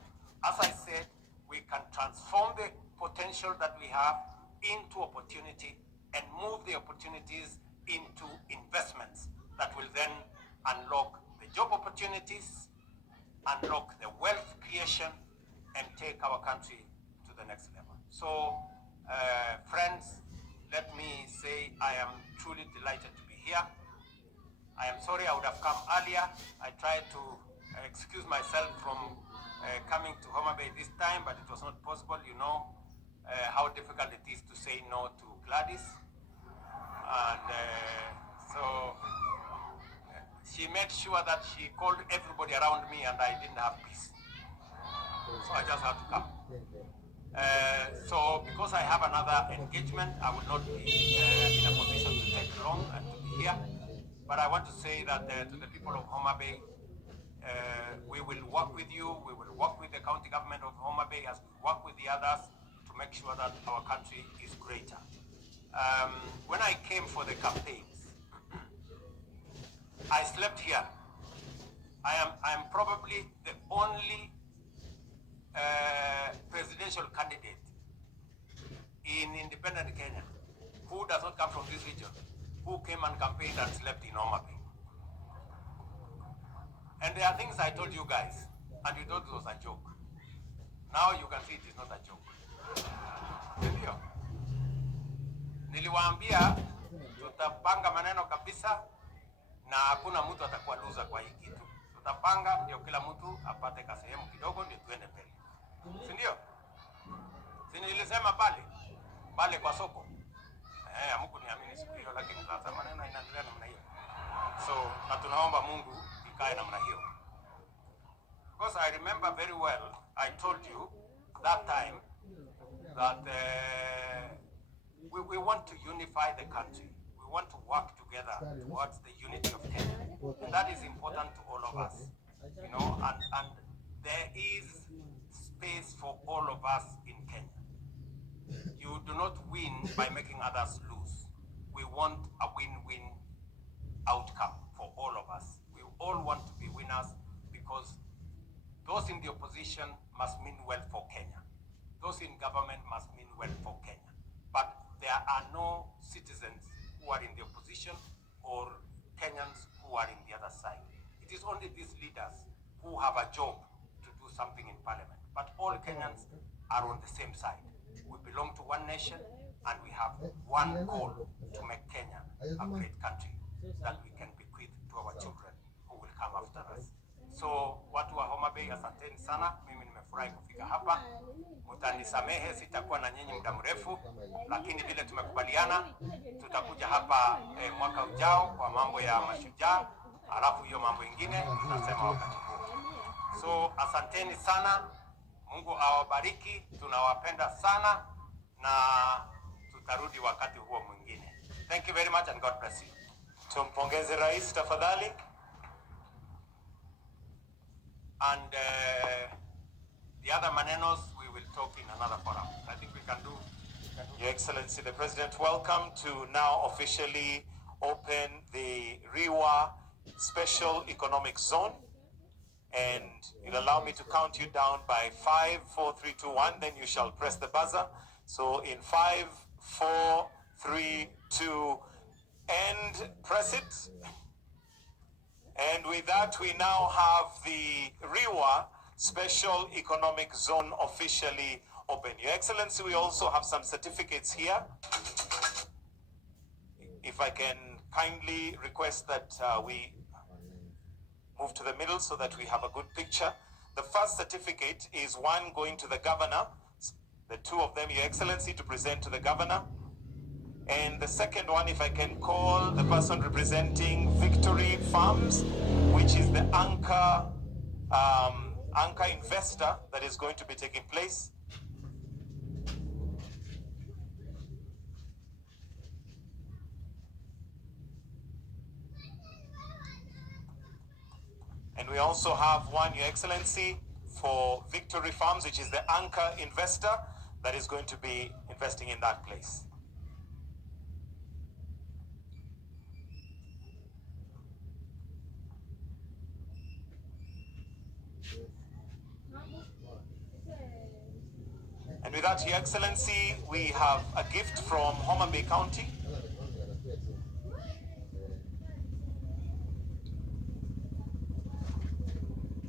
as I said, we can transform the potential that we have into opportunity and move the opportunities into investments that will then unlock the job opportunities, unlock the wealth creation, and take our country to the next level. So, friends, let me say I am truly delighted to be here. I am sorry I would have come earlier. I tried to excuse myself from coming to HomaBay this time, but it was not possible. You know how difficult it is to say no to Gladys. And so she made sure that she called everybody around me and I didn't have peace. So I just had to come. So because I have another engagement, I will not be in a position to take long and to be here. But I want to say that to the people of HomaBay, we will work with you, we will work with the county government of HomaBay as we work with the others to make sure that our country is greater. When I came for the campaigns, I slept here. I am probably the only presidential candidate in independent Kenya who does not come from this region, who came and campaigned and slept in HomaBay. And there are things I told you guys, and you thought it was a joke. Now you can see it is not a joke. Ndio. Niliwaambia tutapanga maneno kabisa na hakuna mtu atakuwa loser kwa hii kitu. Tutapanga ndio kila mtu apate kasehemu kidogo ndio tuende mbele. Si ndio? Si nilisema pale kwa soko. Hamkuniamini siku hiyo, lakini sasa maneno inaendelea namna hiyo. So, na tunaomba Mungu ikae namna hiyo. Because I remember very well I told you that time that we want to unify the country. We want to work together towards the unity of Kenya. And that is important to all of us. You know, and there is space for all of us in Kenya. You do not win by making others lose. We want a win-win outcome for all of us. We all want to be winners because those in the opposition must mean well for Kenya. Those in government must mean well for Kenya. But there are no citizens who are in the opposition or Kenyans who are in the other side. It is only these leaders who have a job to do something in parliament. But all Kenyans are on the same side. We belong to one nation and we have one goal to make Kenya a great country that we can bequeath to our children who will come after us. So watu wa HomaBay, asanteni sana. Mimi nimefurahi kufika hapa. Mtanisamehe sitakuwa na nyinyi muda mrefu, lakini vile tumekubaliana tutakuja hapa mwaka ujao kwa mambo ya mashujaa, alafu hiyo mambo ingine tunasema wakati huo. So asanteni sana. Mungu awabariki. Tunawapenda sana na tutarudi wakati huo mwingine. Thank you very much and God bless you. Tumpongeze rais tafadhali. And the other manenos we will talk in another forum. I think we can do. Your Excellency, the President, welcome to now officially open the Riwa Special Economic Zone. And you'll allow me to count you down by 5, 4, 3, 2, 1. Then you shall press the buzzer. So in 5, 4, 3, 2, and press it. And with that, we now have the Riwa Special Economic Zone officially open. Your Excellency, we also have some certificates here. If I can kindly request that we move to the middle so that we have a good picture. The first certificate is one going to the governor, the two of them, Your Excellency, to present to the governor. And the second one, if I can call the person representing Victory Farms, which is the anchor investor that is going to be taking place. And we also have one, Your Excellency, for Victory Farms, which is the anchor investor that is going to be investing in that place. And with that, Your Excellency, we have a gift from HomaBay County.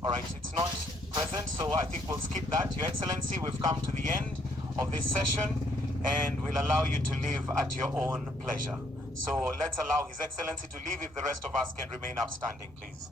All right, it's not present, so I think we'll skip that. Your Excellency, we've come to the end of this session and we'll allow you to leave at your own pleasure. So let's allow His Excellency to leave if the rest of us can remain upstanding, please.